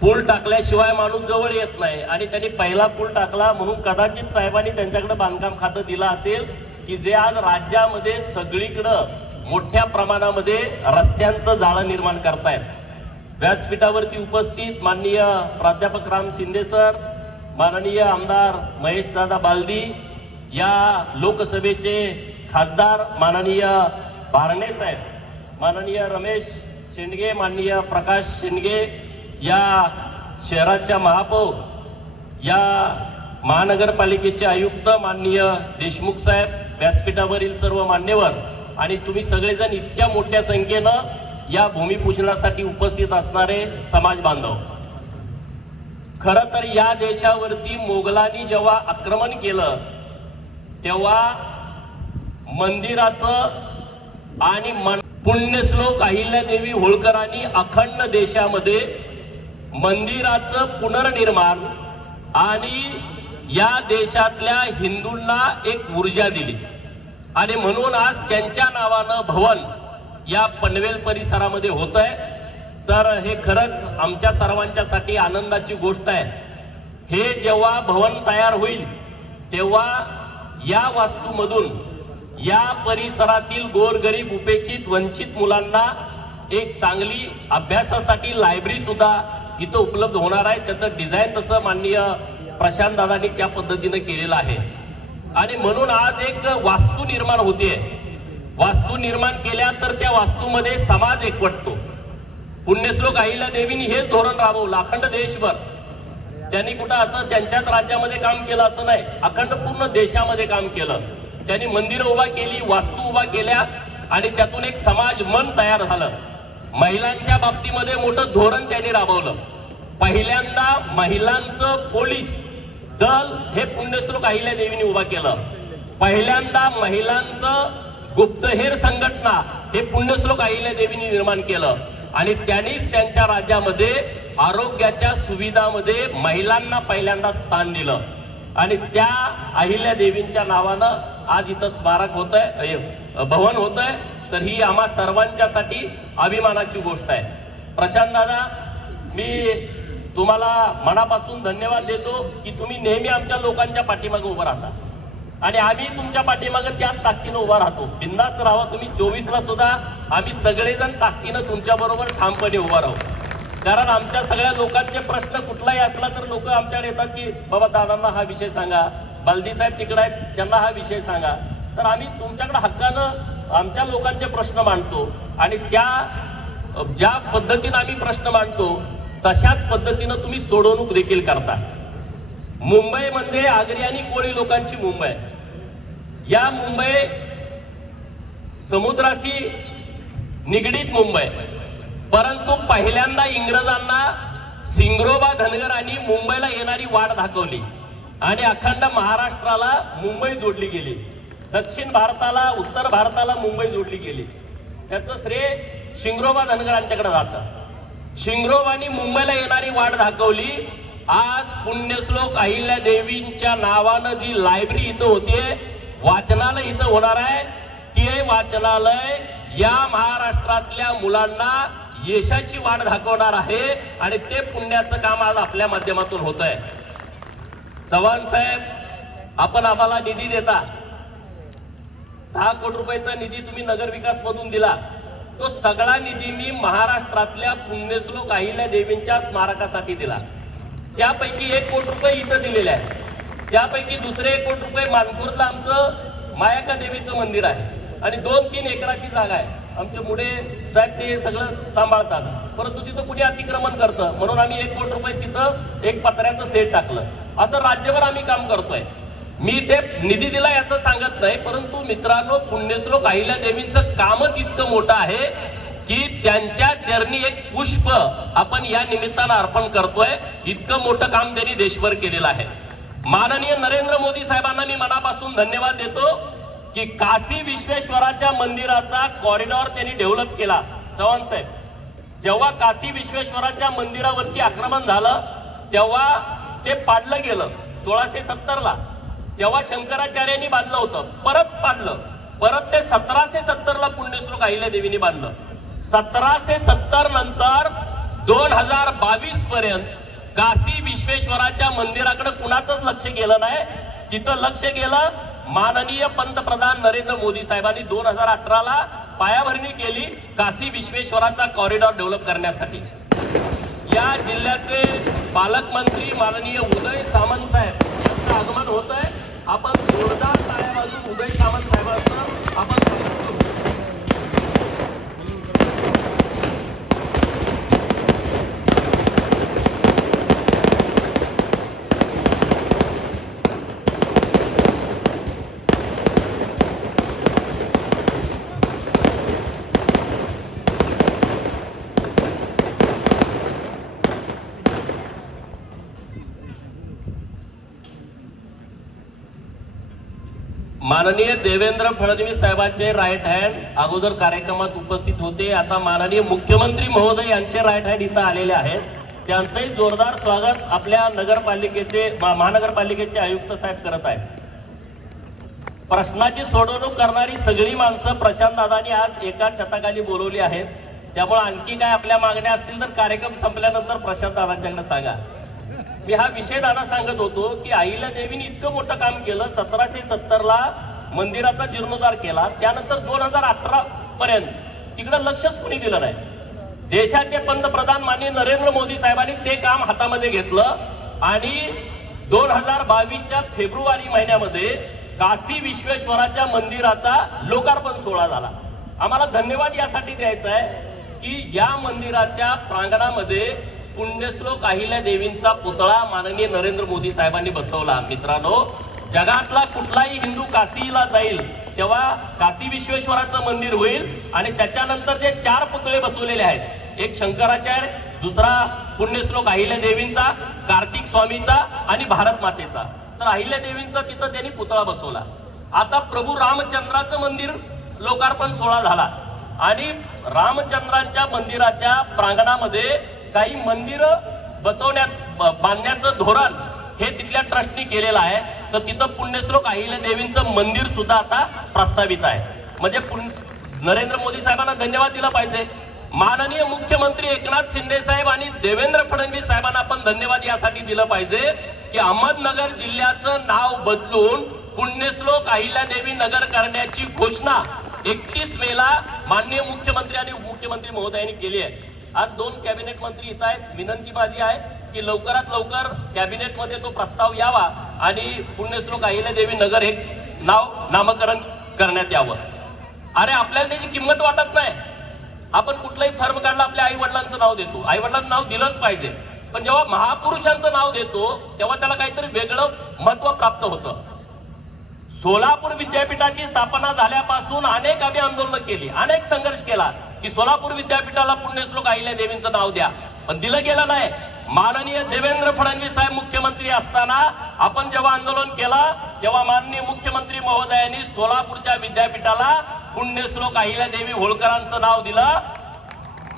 पूल टाकल्याशिवाय माणूस जवळ येत नाही आणि त्यांनी पहिला पूल टाकला म्हणून कदाचित साहेबांनी त्यांच्याकडे बांधकाम खातं दिलं असेल की जे आज राज्यामध्ये सगळीकडं मोठ्या प्रमाणामध्ये रस्त्यांचं जाळं निर्माण करतायत. व्यासपीठावरती उपस्थित माननीय प्राध्यापक राम शिंदे सर, माननीय आमदार महेशदादा बालदी, या लोकसभेचे खासदार माननीय बारणे साहेब, माननीय रमेश शेंडगे, माननीय प्रकाश शेंडगे, या शहराच्या महापौर, या महानगरपालिकेचे आयुक्त माननीय देशमुख साहेब, व्यासपीठावरील सर्व मान्यवर आणि तुम्ही सगळेजण इतक्या मोठ्या संख्येनं या भूमिपूजनासाठी उपस्थित असणारे समाज बांधव. खरं तर या देशावरती मोगलांनी जेव्हा आक्रमण केलं तेव्हा मंदिराचं आणि पुण्यश्लोक अहिल्यादेवी होळकरांनी अखंड देशामध्ये मंदिराचं पुनर्निर्माण आणि या देशातल्या हिंदूंना एक ऊर्जा दिली आणि म्हणून आज त्यांच्या नावानं भवन या पनवेल परिसरामध्ये होत आहे. तर हे खरंच आमच्या सर्वांच्यासाठी आनंदाची गोष्ट आहे. हे जेव्हा भवन तयार होईल तेव्हा या वास्तूमधून या परिसरातील गोरगरीब, उपेक्षित, वंचित मुलांना एक चांगली अभ्यासासाठी लायब्ररी सुद्धा इथं उपलब्ध होणार आहे. त्याचं डिझाईन तसं माननीय प्रशांत दादांनी त्या पद्धतीनं केलेलं आहे. आणि म्हणून आज एक वास्तू निर्माण होते. वास्तू निर्माण केल्या तर त्या वास्तूमध्ये समाज एकवटतो. पुण्यश्लोक अहिल्या देवींनी हेच धोरण राबवलं अखंड देशभर. त्यांनी कुठं असं त्यांच्याच राज्यामध्ये काम केलं असं नाही, अखंड पूर्ण देशामध्ये काम केलं. त्यांनी मंदिरं उभा केली, वास्तू उभा केल्या आणि त्यातून एक समाज मन तयार झालं. महिलांच्या बाबतीमध्ये मोठं धोरण त्यांनी राबवलं. पहिल्यांदा महिलांचं पोलीस दल हे पुण्यश्लोक अहिल्या देवींनी उभा केलं. पहिल्यांदा महिलांचं गुप्तहेर संघटना हे पुण्यश्लोक अहिल्या देवींनी निर्माण केलं. आणि त्यांनीच त्यांच्या राज्यामध्ये आरोग्याच्या सुविधामध्ये महिलांना पहिल्यांदा स्थान दिलं. आणि त्या अहिल्या देवींच्या नावानं आज इथं स्मारक होत आहे, भवन होत आहे. तर ही आम्हा सर्वांच्यासाठी अभिमानाची गोष्ट आहे. प्रशांत दादा, मी तुम्हाला मनापासून धन्यवाद देतो की तुम्ही नेहमी आमच्या लोकांच्या पाठीमागे उभं राहता आणि आम्ही तुमच्या पाठीमागे त्याच ताकदीनं उभा राहतो. बिंदास्त राहा तुम्ही. 24ला सुद्धा आम्ही सगळेजण ताकदीनं तुमच्या बरोबर ठामपणे उभा राहू. कारण आमच्या सगळ्या लोकांचे प्रश्न कुठलाही असला तर लोक आमच्याकडे येतात की बाबा दादांना हा विषय सांगा, बालदी साहेब तिकडे आहेत त्यांना हा विषय सांगा. तर आम्ही तुमच्याकडे हक्कानं आमच्या लोकांचे प्रश्न मांडतो आणि त्या ज्या पद्धतीनं आम्ही प्रश्न मांडतो तशाच पद्धतीनं तुम्ही सोडवणूक देखील करता. मुंबई म्हणजे आगरी आणि कोळी लोकांची मुंबई. या मुंबई समुद्राशी निगडीत मुंबई. परंतु पहिल्यांदा इंग्रजांना सिंगरोबा धनगरांनी मुंबईला येणारी वाट दाखवली आणि अखंड महाराष्ट्राला मुंबई जोडली गेली. दक्षिण भारताला, उत्तर भारताला मुंबई जोडली गेली. त्याचं श्रेय शिंगरोबा धनगरांच्याकडे जातं. शिंगरोबांनी मुंबईला येणारी वाट दाखवली. आज पुण्यश्लोक अहिल्या देवींच्या नावानं जी लायब्ररी इथं होतीये, वाचनालय इथं होणार आहे, ते वाचनालय या महाराष्ट्रातल्या मुलांना यशाची वाट दाखवणार आहे आणि ते पुण्याचं काम आज आपल्या माध्यमातून होत आहे. चव्हाण साहेब, आपण आम्हाला निधी देता. 10 कोटी रुपयाचा निधी तुम्ही नगर विकास मधून दिला. तो सगळा निधी मी महाराष्ट्रातल्या पुण्यश्लोक अहिल्या देवींच्या स्मारकासाठी दिला. त्यापैकी 1 कोटी रुपये इथं दिलेले आहे. त्यापैकी दुसरे 1 कोटी रुपये मानपूरला आमचं मायाका देवीचं मंदिर आहे आणि 2-3 एकराची जागा आहे. आमचे मुळे साहेब ते सगळं सांभाळतात. परंतु तिथं कुणी अतिक्रमण करतं म्हणून आम्ही 1 कोटी रुपये तिथं एक पत्र्याचं सेट टाकलं. असं राज्यभर आम्ही काम करतोय. मी ते निधी दिला याचं सांगत नाही, परंतु मित्रांनो, पुण्यश्लोक अहिल्या देवींचं कामच इतकं मोठं आहे की त्यांच्या चरणी एक पुष्प आपण या निमित्तानं अर्पण करतोय. इतकं मोठं काम त्यांनी देशभर केलेलं आहे. माननीय नरेंद्र मोदी साहेबांना मी मनापासून धन्यवाद देतो की काशी विश्वेश्वराच्या मंदिराचा कॉरिडॉर त्यांनी डेव्हलप केला. चव्हाण साहेब, जेव्हा काशी विश्वेश्वराच्या मंदिरावरती आक्रमण झालं तेव्हा ते पाडलं गेलं 1670ला. तेव्हा शंकराचार्यांनी बांधलं होतं, परत पाडलं, परत ते 1770ला पुण्यश्लोक अहिल्या देवींनी बांधलं. 1770 नंतर 2022 पर्यंत काशी विश्वेश्वराच्या मंदिराकडे कुणाचंच लक्ष गेलं नाही. तिथं लक्ष गेलं माननीय पंतप्रधान नरेंद्र मोदी साहेबांनी 2018ला पायाभरणी केली काशी विश्वेश्वराचा कॉरिडॉर डेव्हलप करण्यासाठी. या जिल्ह्याचे पालकमंत्री माननीय उदय सामंत साहेब यांचं आगमन होत आहे. आपण जोरदार टाळ्या वाजवून उदय सामंत साहेबांचं आपण स्वागत करू. माननीय देवेंद्र फडणवीस साहेबांचे राईट हँड अगोदर कार्यक्रमात उपस्थित होते. आता माननीय मुख्यमंत्री महोदय यांचे राईट हँड इथं आलेले आहेत. त्यांचंही जोरदार स्वागत आपल्या नगरपालिकेचे महानगरपालिकेचे आयुक्त साहेब करत आहेत. प्रश्नाची सोडवणूक करणारी सगळी माणसं प्रशांत दादांनी आज एका छताखाली बोलवली आहेत. त्यामुळे आणखी काय आपल्या मागण्या असतील तर कार्यक्रम संपल्यानंतर प्रशांत दादांच्याकडे सांगा. मी हा विषय दादा सांगत होतो की अहिल्या देवीने इतकं मोठं काम केलं. 1770ला मंदिराचा जीर्णोद्धार केला. त्यानंतर 2018 पर्यंत तिकडे लक्षच कुणी दिलं नाही. देशाचे पंतप्रधान माननीय नरेंद्र मोदी साहेबांनी ते काम हातामध्ये घेतलं आणि 2022च्या फेब्रुवारी महिन्यामध्ये काशी विश्वेश्वराच्या मंदिराचा लोकार्पण सोहळा झाला. आम्हाला धन्यवाद यासाठी द्यायचा आहे की या मंदिराच्या प्रांगणामध्ये पुण्यश्लोक अहिल्या देवींचा पुतळा माननीय नरेंद्र मोदी साहेबांनी बसवला. मित्रांनो, जगातला कुठलाही हिंदू काशीला जाईल तेव्हा काशी विश्वेश्वराचं मंदिर होईल आणि त्याच्यानंतर जे 4 पुतळे बसवलेले आहेत, एक शंकराचार्य, दुसरा पुण्यश्लोक अहिल्या देवींचा, कार्तिक स्वामीचा आणि भारत मातेचा. तर अहिल्या देवींचा तिथं त्यांनी पुतळा बसवला. आता प्रभू रामचंद्राचं मंदिर लोकार्पण सोहळा झाला आणि रामचंद्रांच्या मंदिराच्या प्रांगणामध्ये काही मंदिर बांधण्याचं धोरण हे तिथल्या ट्रस्टनी केलेलं आहे. तर तिथं पुण्यश्लोक अहिल्या देवींचं मंदिर सुद्धा आता प्रस्तावित आहे. म्हणजे नरेंद्र मोदी साहेबांना धन्यवाद दिला पाहिजे. माननीय मुख्यमंत्री एकनाथ शिंदे साहेब आणि देवेंद्र फडणवीस साहेबांना आपण धन्यवाद यासाठी दिलं पाहिजे की अहमदनगर जिल्ह्याचं नाव बदलून पुण्यश्लोक अहिल्यादेवी नगर करण्याची घोषणा 31 मेला माननीय मुख्यमंत्री आणि उपमुख्यमंत्री महोदयांनी केली आहे. आज 2 कॅबिनेट मंत्री इथं आहेत. विनंती माझी आहे की लवकरात लवकर कॅबिनेटमध्ये तो प्रस्ताव यावा आणि पुण्यश्लोक अहिल्यादेवी नगर हे नामकरण करण्यात यावं. अरे आपल्याला त्याची किंमत वाटत नाही. आपण कुठलाही फर्म काढला आपल्या आई वडिलांचं नाव देतो, आई वडिलांचं नाव दिलंच पाहिजे. पण जेव्हा महापुरुषांचं नाव देतो तेव्हा त्याला काहीतरी वेगळं महत्व प्राप्त होतं. सोलापूर विद्यापीठाची स्थापना झाल्यापासून अनेक आम्ही आंदोलन केली, अनेक संघर्ष केला की सोलापूर विद्यापीठाला पुण्यश्लोक अहिल्या देवींचं नाव द्या, पण दिलं गेलं नाही. माननीय देवेंद्र फडणवीस साहेब मुख्यमंत्री असताना आपण जेव्हा आंदोलन केलं तेव्हा माननीय मुख्यमंत्री महोदयांनी सोलापूरच्या विद्यापीठाला पुण्यश्लोक अहिल्यादेवी होळकरांचं नाव दिलं.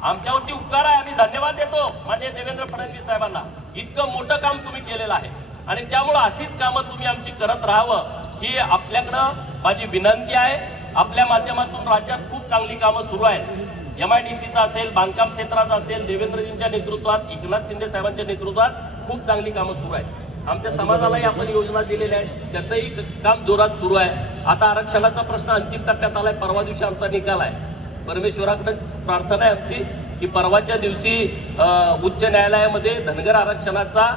आमच्यावरती उपकार आहे, आम्ही धन्यवाद देतो माननीय देवेंद्र फडणवीस साहेबांना. इतकं मोठं काम तुम्ही केलेलं आहे आणि त्यामुळे अशीच कामं तुम्ही आमची करत राहावं ही आपल्याकडं माझी विनंती आहे. आपल्या माध्यमातून राज्यात खूप चांगली कामं सुरू आहेत. MIDCचा असेल, बांधकाम क्षेत्राचा असेल, देवेंद्रजींच्या नेतृत्वात, एकनाथ शिंदे साहेबांच्या नेतृत्वात खूप चांगली कामं सुरू आहेत. आमच्या समाजालाही आपण योजना दिलेल्या आहेत, त्याचंही काम जोरात सुरू आहे. आता आरक्षणाचा प्रश्न अंतिम टप्प्यात आलाय. परवा दिवशी आमचा निकाल आहे. परमेश्वराकडे प्रार्थना आहे आमची की परवाच्या दिवशी उच्च न्यायालयामध्ये धनगर आरक्षणाचा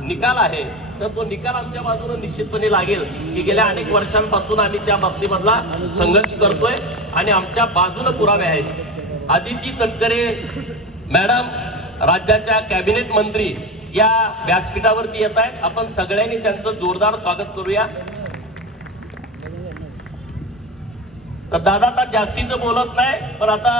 निकाल आहे. तर तो निकाल आमच्या बाजूने निश्चितपणे लागेल की गेल्या अनेक वर्षांपासून आम्ही त्या बाबतीमधला संघर्ष करतोय आणि आमच्या बाजूने पुरावे आहेत. आदिती तटकरे मॅडम राज्याच्या कॅबिनेट मंत्री या व्यासपीठावरती येत आहेत. आपण सगळ्यांनी त्यांचं जोरदार स्वागत करूया. तर दादा आता जास्तीचं बोलत नाही, पण आता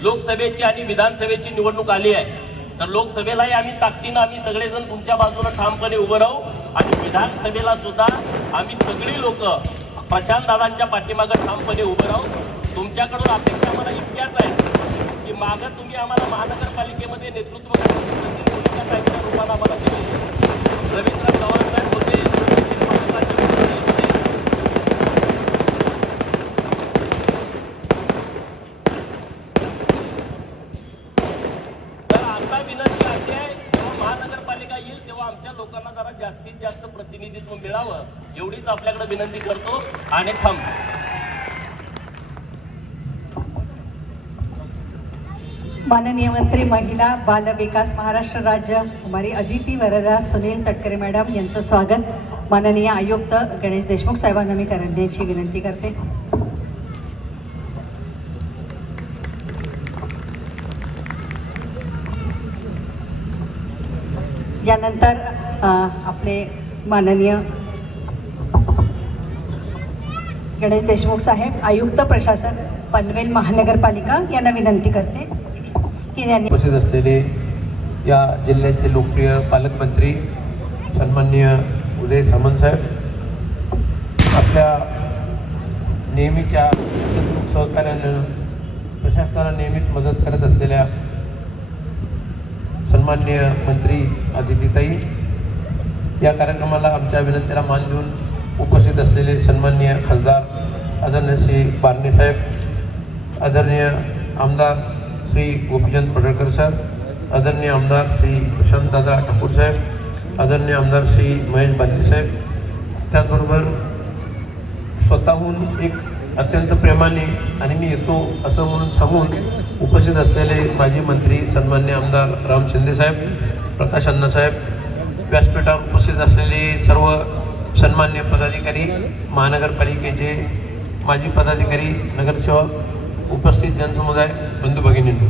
लोकसभेची आणि विधानसभेची निवडणूक आली आहे. तर लोकसभेलाही आम्ही ताकदीनं आम्ही सगळेजण तुमच्या बाजूने ठामपणे उभं राहू आणि विधानसभेला सुद्धा आम्ही सगळी लोक प्रशांत दादांच्या पाठीमागे ठामपणे उभं राहू. तुमच्याकडून अपेक्षा मला इतक्याच आहे की मागं तुम्ही आम्हाला महानगरपालिकेमध्ये नेतृत्व करण्याच्या रूपाला आम्हाला दिले. रवींद्र चव्हाण साहेब होते, तर आता विनंती अशी आहे जेव्हा महानगरपालिका येईल तेव्हा आमच्या लोकांना जरा जास्तीत जास्त प्रतिनिधित्व मिळावं एवढीच आपल्याकडे विनंती करतो आणि थांबतो. माननीय मंत्री महिला बाल विकास महाराष्ट्र राज्य हमारी अदिती वरदा सुनील तटकरे मॅडम यांचं स्वागत माननीय आयुक्त गणेश देशमुख साहेबांना मी करण्याची विनंती करते. यानंतर आपले माननीय गणेश देशमुख साहेब आयुक्त प्रशासन पनवेल महानगरपालिका यांना विनंती करते की यांनी उपस्थित असलेले या जिल्ह्याचे लोकप्रिय पालकमंत्री सन्माननीय उदय सामंत साहेब, आपल्या नेहमीच्या सतत सहकार्यानं प्रशासनाला नेहमीच मदत करत असलेल्या सन्माननीय मंत्री आदितीताई, या कार्यक्रमाला आमच्या विनंतीला मान देऊन उपस्थित असलेले सन्माननीय खासदार आदरणीय श्री बारणे साहेब, आदरणीय आमदार श्री गोपीचंद पडळकर सर, आदरणीय आमदार श्री प्रशांतदादा ठाकूर साहेब, आदरणीय आमदार श्री महेश बांदी साहेब, त्याचबरोबर स्वतःहून एक अत्यंत प्रेमाने आणि मी येतो असं म्हणून सांगून उपस्थित असलेले माजी मंत्री सन्मान्य आमदार राम शिंदे साहेब, प्रकाश अण्णा साहेब, व्यासपीठावर उपस्थित असलेले सर्व सन्मान्य पदाधिकारी, महानगरपालिकेचे माजी पदाधिकारी, नगरसेवक, उपस्थित जनसमुदाय, बंधू भगिनींनो.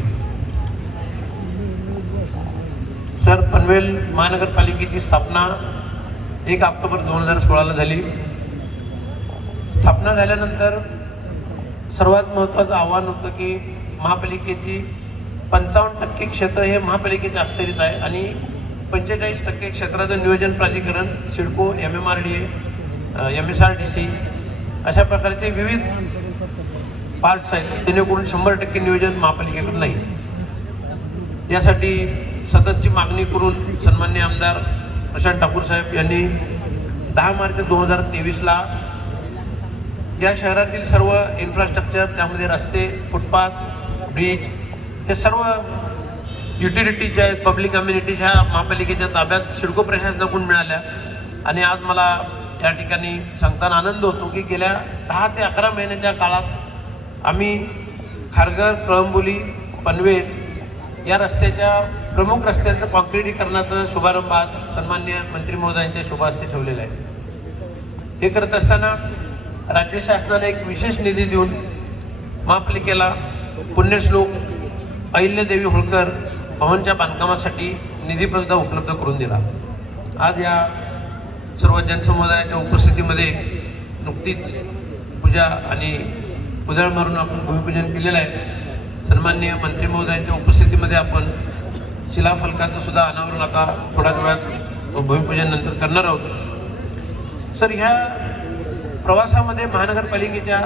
सर, पनवेल महानगरपालिकेची स्थापना 1 ऑक्टोबर 2016ला झाली. स्थापना झाल्यानंतर सर्वात महत्त्वाचं आव्हान होतं की महापालिकेची 55% क्षेत्र हे महापालिकेच्या अखत्यारीत आहे आणि 45% क्षेत्राचं नियोजन प्राधिकरण, सिडको, MMRDA, MSRDC अशा प्रकारचे विविध पार्ट्स आहेत, जेणेकरून 100% नियोजन महापालिकेकडे नाही. यासाठी सततची मागणी करून सन्माननीय आमदार प्रशांत ठाकूर साहेब यांनी 10 मार्च 2023ला या शहरातील सर्व इन्फ्रास्ट्रक्चर, त्यामध्ये रस्ते, फुटपाथ, ब्रिज, हे सर्व युटिलिटीज ज्या आहेत, पब्लिक अम्युनिटीज ह्या महापालिकेच्या ताब्यात सिडको प्रशासनाकडून मिळाल्या. आणि आज मला या ठिकाणी सांगताना आनंद होतो की गेल्या 10 ते 11 महिन्याच्या काळात आम्ही खारघर, कळंबोली, पनवेल या रस्त्याच्या प्रमुख रस्त्यांचं कॉन्क्रिटीकरणाचा शुभारंभ आज सन्मान्य मंत्री महोदयांच्या शुभ हस्ते ठेवलेला आहे. हे करत असताना राज्य शासनाने एक विशेष निधी देऊन महापालिकेला पुण्यश्लोक अहिल्यादेवी होळकर भवनच्या बांधकामासाठी निधीसुद्धा उपलब्ध करून दिला. आज या सर्व जनसमुदायाच्या उपस्थितीमध्ये नुकतीच पूजा आणि उधळ मारून आपण भूमिपूजन केलेलं आहे. सन्माननीय मंत्री महोदयांच्या उपस्थितीमध्ये आपण शिलाफलकाचं सुद्धा अनावरण आता थोड्याच वेळात भूमिपूजन नंतर करणार आहोत. सर, ह्या प्रवासामध्ये महानगरपालिकेच्या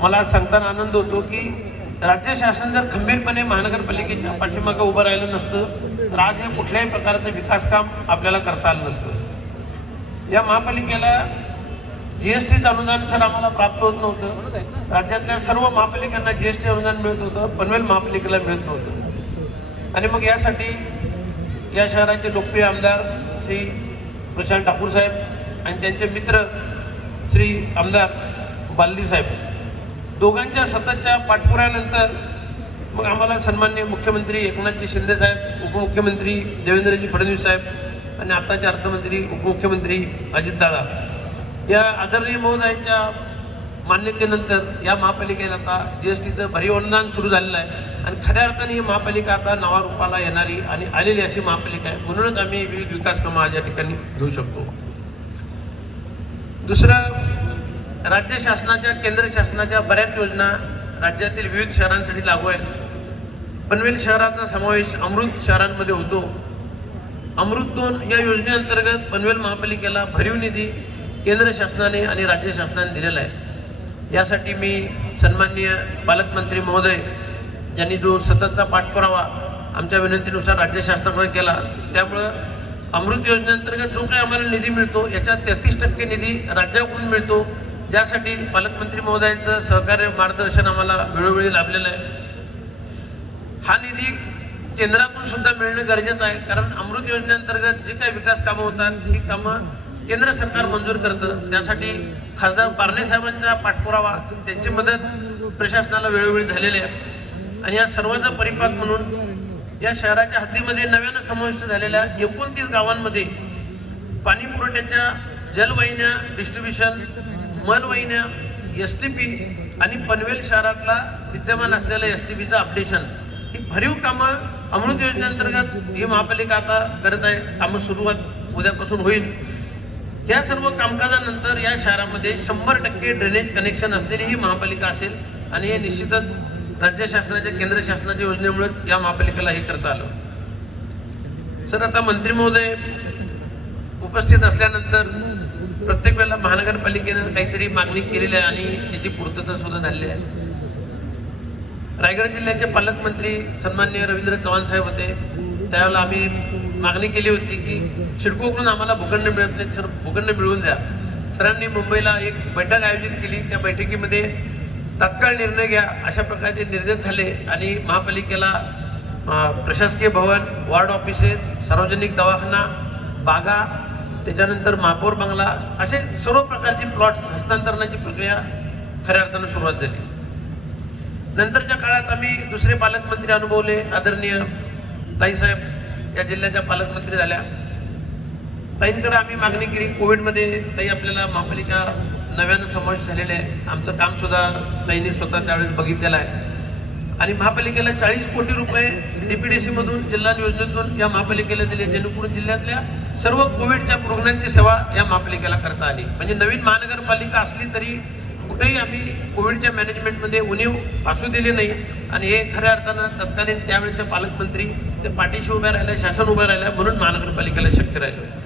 मला सांगताना आनंद होतो की राज्य शासन जर खंबीरपणे महानगरपालिकेच्या पाठीमागं उभं राहिलं नसतं तर आज हे कुठल्याही प्रकारचं विकास काम आपल्याला करता आलं नसतं. या महापालिकेला GSTचं अनुदान सर आम्हाला प्राप्त होत नव्हतं. राज्यातल्या सर्व महापालिकांना GST अनुदान मिळत होतं, पनवेल महापालिकेला मिळत नव्हतं. आणि मग यासाठी या शहराचे लोकप्रिय आमदार श्री प्रशांत ठाकूर साहेब आणि त्यांचे मित्र श्री आमदार बालदी साहेब, दोघांच्या सततच्या पाठपुराव्यानंतर मग आम्हाला सन्माननीय मुख्यमंत्री एकनाथजी शिंदे साहेब, उपमुख्यमंत्री देवेंद्रजी फडणवीस साहेब आणि आताचे अर्थमंत्री उपमुख्यमंत्री अजितदादा या आदरणीय महोदयांच्या मान्यतेनंतर या महापालिकेला आता GSTचं भरीव अनुदान सुरू झालेलं आहे आणि खऱ्या अर्थाने ही महापालिका आता नावारूपाला येणारी आणि आलेली अशी महापालिका आहे. म्हणूनच आम्ही विविध विकास कामं आज या ठिकाणी घेऊ शकतो. दुसरं, राज्य शासनाच्या, केंद्र शासनाच्या बऱ्याच योजना राज्यातील विविध शहरांसाठी लागू आहेत. पनवेल शहराचा समावेश अमृत शहरांमध्ये होतो. अमृत 2 या योजनेअंतर्गत पनवेल महापालिकेला भरीव निधी केंद्र शासनाने आणि राज्य शासनाने दिलेला आहे. यासाठी मी सन्माननीय पालकमंत्री महोदय यांनी जो सततचा पाठपुरावा आमच्या विनंतीनुसार राज्य शासनाकडे केला, त्यामुळं अमृत योजनेअंतर्गत जो काही आम्हाला निधी मिळतो याच्यात 33% निधी राज्याकडून मिळतो, ज्यासाठी पालकमंत्री महोदयांचं सहकार्य, मार्गदर्शन आम्हाला वेळोवेळी लाभलेलं आहे. हा निधी केंद्रातून सुद्धा मिळणं गरजेचं आहे, कारण अमृत योजनेअंतर्गत जी काही विकास कामं होतात ही कामं केंद्र सरकार मंजूर करतं. त्यासाठी खासदार बारणे साहेबांचा पाठपुरावा, त्यांची मदत प्रशासनाला वेळोवेळी झालेली आहे. आणि या सर्वांचा परिपाक म्हणून या शहराच्या हद्दीमध्ये नव्यानं समाविष्ट झालेल्या 29 गावांमध्ये पाणी पुरवठ्याच्या जलवाहिन्या, डिस्ट्रीब्युशन, मलवाहिन्या, STP आणि पनवेल शहरातला विद्यमान असलेल्या STPचं अपडेशन, ही भरीव कामं अमृत योजनेअंतर्गत ही महापालिका आता करत आहे. कामं सुरुवात उद्यापासून होईल. या सर्व कामकाजानंतर या शहरामध्ये 100% ड्रेनेज कनेक्शन असलेली ही महापालिका असेल आणि हे निश्चितच राज्य शासनाच्या, केंद्र शासनाच्या योजनेमुळेच या महापालिकेला हे करता आलं. सर, आता मंत्री महोदय उपस्थित असल्यानंतर प्रत्येक वेळेला महानगरपालिकेनं काहीतरी मागणी केलेली आहे आणि त्याची पूर्तता सुद्धा झालेली आहे. रायगड जिल्ह्याचे पालकमंत्री सन्माननीय रवींद्र चव्हाण साहेब होते, त्यावेळेला आम्ही मागणी केली होती की सिडकोकडून आम्हाला भूखंड मिळत नाही, सर भूखंड मिळवून द्या. सरांनी मुंबईला एक बैठक आयोजित केली. त्या बैठकीमध्ये तात्काळ निर्णय घ्या अशा प्रकारचे निर्देश झाले आणि महापालिकेला प्रशासकीय भवन, वॉर्ड ऑफिसेस, सार्वजनिक दवाखाना, बागा, त्याच्यानंतर महापौर बंगला असे सर्व प्रकारचे प्लॉट हस्तांतरणाची प्रक्रिया खऱ्या अर्थानं सुरुवात झाली. नंतरच्या काळात आम्ही दुसरे पालकमंत्री अनुभवले. आदरणीय ताईसाहेब या जिल्ह्याच्या पालकमंत्री झाल्या. ताईंकडे आम्ही मागणी केली. कोविडमध्ये ताई आपल्याला महापालिका नव्यानं समावेश झालेले आहे. आमचं काम सुद्धा ताईंनी स्वतः त्यावेळेस बघितलेलं आहे आणि महापालिकेला 40 कोटी रुपये DPDC मधून जिल्हा योजनेतून या महापालिकेला दिले, जेणेकरून जिल्ह्यातल्या सर्व कोविडच्या रुग्णांची सेवा या महापालिकेला करता आली. म्हणजे नवीन महानगरपालिका असली तरी कुठेही आम्ही कोविडच्या मॅनेजमेंटमध्ये उणीव भासू दिली नाही आणि हे खऱ्या अर्थानं तत्कालीन त्यावेळेचे पालकमंत्री ते पाठीशी उभ्या राहिल्या, शासन उभं राहिलं, म्हणून महानगरपालिकेला शक्य राहिलं.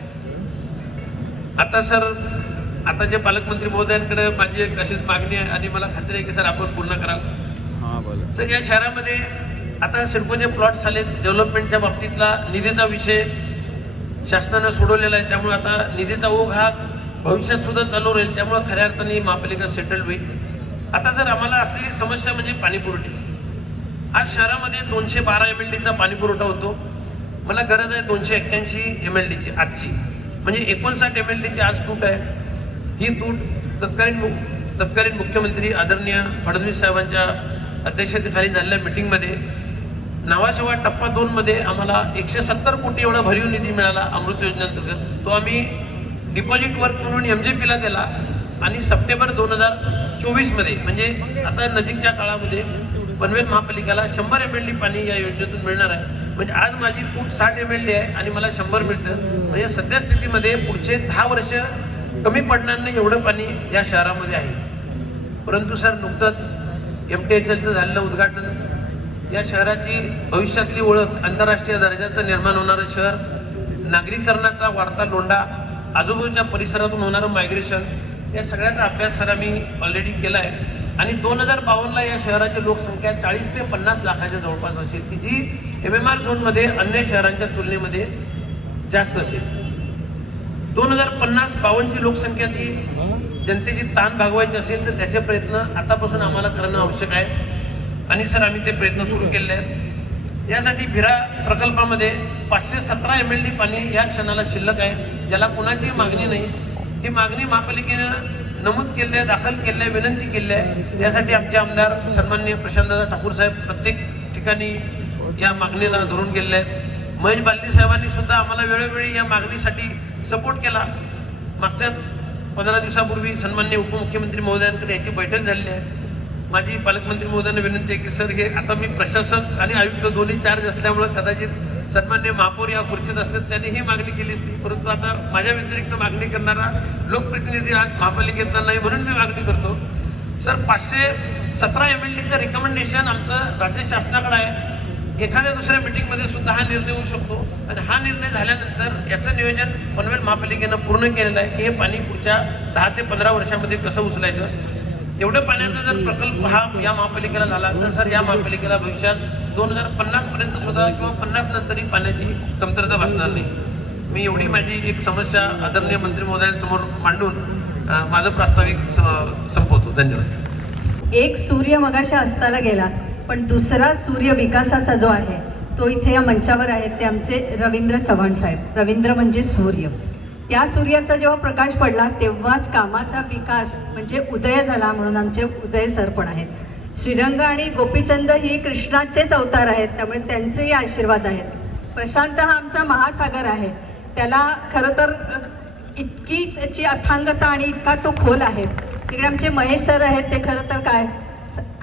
आता सर, आता जे पालकमंत्री महोदयांकडे माझी एक अशीच मागणी आहे आणि मला खात्री आहे की सर आपण पूर्ण कराल. सर, या शहरामध्ये आता सिडकोचे प्लॉट्स आले, डेव्हलपमेंटच्या बाबतीतला निधीचा विषय शासनानं सोडवलेला आहे, त्यामुळे आता निधीचा ओघ हा भविष्यात सुद्धा चालू राहील, त्यामुळे खऱ्या अर्थाने महापालिका सेटल होईल. आता सर, आम्हाला असलेली समस्या म्हणजे पाणीपुरवठा. आज शहरामध्ये 212 MLDचा पाणीपुरवठा होतो. मला गरज आहे 281 MLDची आजची, म्हणजे 59 MLDची आज तूट आहे. ही तूट तत्कालीन मुख्यमंत्री आदरणीय फडणवीस साहेबांच्या अध्यक्षतेखाली झालेल्या मीटिंगमध्ये नावाशिवाय टप्पा 2 मध्ये आम्हाला 170 कोटी एवढा भरीव निधी मिळाला अमृत योजनेअंतर्गत. तो आम्ही डिपॉझिट वर्क म्हणून MJPला दिला आणि सप्टेंबर 2024 मध्ये, म्हणजे आता नजीकच्या काळामध्ये पनवेल महापालिकेला 100 MLD पाणी या योजनेतून मिळणार आहे. म्हणजे आज माझी तूट 60 MLD आहे आणि मला 100 मिळतं. म्हणजे सद्यस्थितीमध्ये पुढचे 10 वर्ष कमी पडणार नाही एवढं पाणी या शहरामध्ये आहे. परंतु सर, नुकतंच MTHLचं झालेलं उद्घाटन, या शहराची भविष्यातली ओळख, आंतरराष्ट्रीय दर्जाचं निर्माण होणारं शहर, नागरीकरणाचा वाढता लोंढा, आजूबाजूच्या परिसरातून होणारं मायग्रेशन, या सगळ्याचा अभ्यास सर आम्ही ऑलरेडी केला आहे आणि 2052ला या शहराची लोकसंख्या 40 ते 50 लाखाच्या जवळपास असेल, की जी MMR झोनमध्ये अन्य शहरांच्या तुलनेमध्ये जास्त असेल. 2050-52ची लोकसंख्याची जनतेची ताण भागवायची असेल तर त्याचे प्रयत्न आतापासून आम्हाला करणं आवश्यक आहे आणि सर आम्ही ते प्रयत्न सुरू केले आहेत. यासाठी भिरा प्रकल्पामध्ये 517 MLD पाणी या क्षणाला शिल्लक आहे, ज्याला कुणाची मागणी नाही. ही मागणी महापालिकेनं नमूद केली आहे, दाखल केली आहे, विनंती केली आहे. यासाठी आमचे आमदार सन्माननीय प्रशांतदादा ठाकूर साहेब प्रत्येक ठिकाणी या मागणीला धरून गेलेले आहेत. महेश बालदी साहेबांनी सुद्धा आम्हाला वेळोवेळी या मागणीसाठी सपोर्ट केला. मागच्याच 15 दिवसापूर्वी सन्माननीय उपमुख्यमंत्री महोदयांकडे याची बैठक झालेली आहे. माझी पालकमंत्री महोदयांना विनंती आहे की सर, हे आता मी प्रशासक आणि आयुक्त दोन्ही चार्ज असल्यामुळं कदाचित सन्माननीय महापौर या खुर्चीत असतात, त्यांनी ही मागणी केली असती, परंतु आता माझ्या व्यतिरिक्त मागणी करणारा लोकप्रतिनिधी आज महापालिकेतला नाही, म्हणून मी मागणी करतो. सर, 517 MLDचं रिकमेंडेशन आमचं राज्य शासनाकडे आहे. एखाद्या दुसऱ्या मीटिंगमध्ये सुद्धा हा निर्णय होऊ शकतो आणि हा निर्णय झाल्यानंतर याचं नियोजन पनवेल महापालिकेनं पूर्ण केलेलं आहे की हे पाणी पुढच्या 10 ते 15 वर्षामध्ये कसं उचलायचं. एवढं पाण्याचा जर प्रकल्प हा या महापालिकेला झाला तर सर या महापालिकेला भविष्यात 2050 पर्यंत सुद्धा किंवा 50 नंतरही पाण्याची कमतरता भासणार नाही. मी एवढी माझी एक समस्या आदरणीय मंत्री महोदयांसमोर मांडून माझं प्रास्ताविक संपवतो. धन्यवाद. एक सूर्य मगाशी अस्ताला गेला, पण दुसरा सूर्य विकासाचा जो आहे तो इथे या मंचावर आहेत ते आमचे रवींद्र चव्हाण साहेब. रवींद्र म्हणजे सूर्य. त्या सूर्याचा जेव्हा प्रकाश पडला तेव्हाच कामाचा विकास म्हणजे उदय झाला, म्हणून आमचे उदय सर पण आहेत. श्रीरंग आणि गोपीचंद ही कृष्णाचेच अवतार आहेत, त्यामुळे त्यांचेही आशीर्वाद आहेत. प्रशांत हा आमचा महासागर आहे, त्याला खरं तर इतकी त्याची अथांगता आणि इतका तो खोल आहे. तिकडे आमचे महेश सर आहेत, ते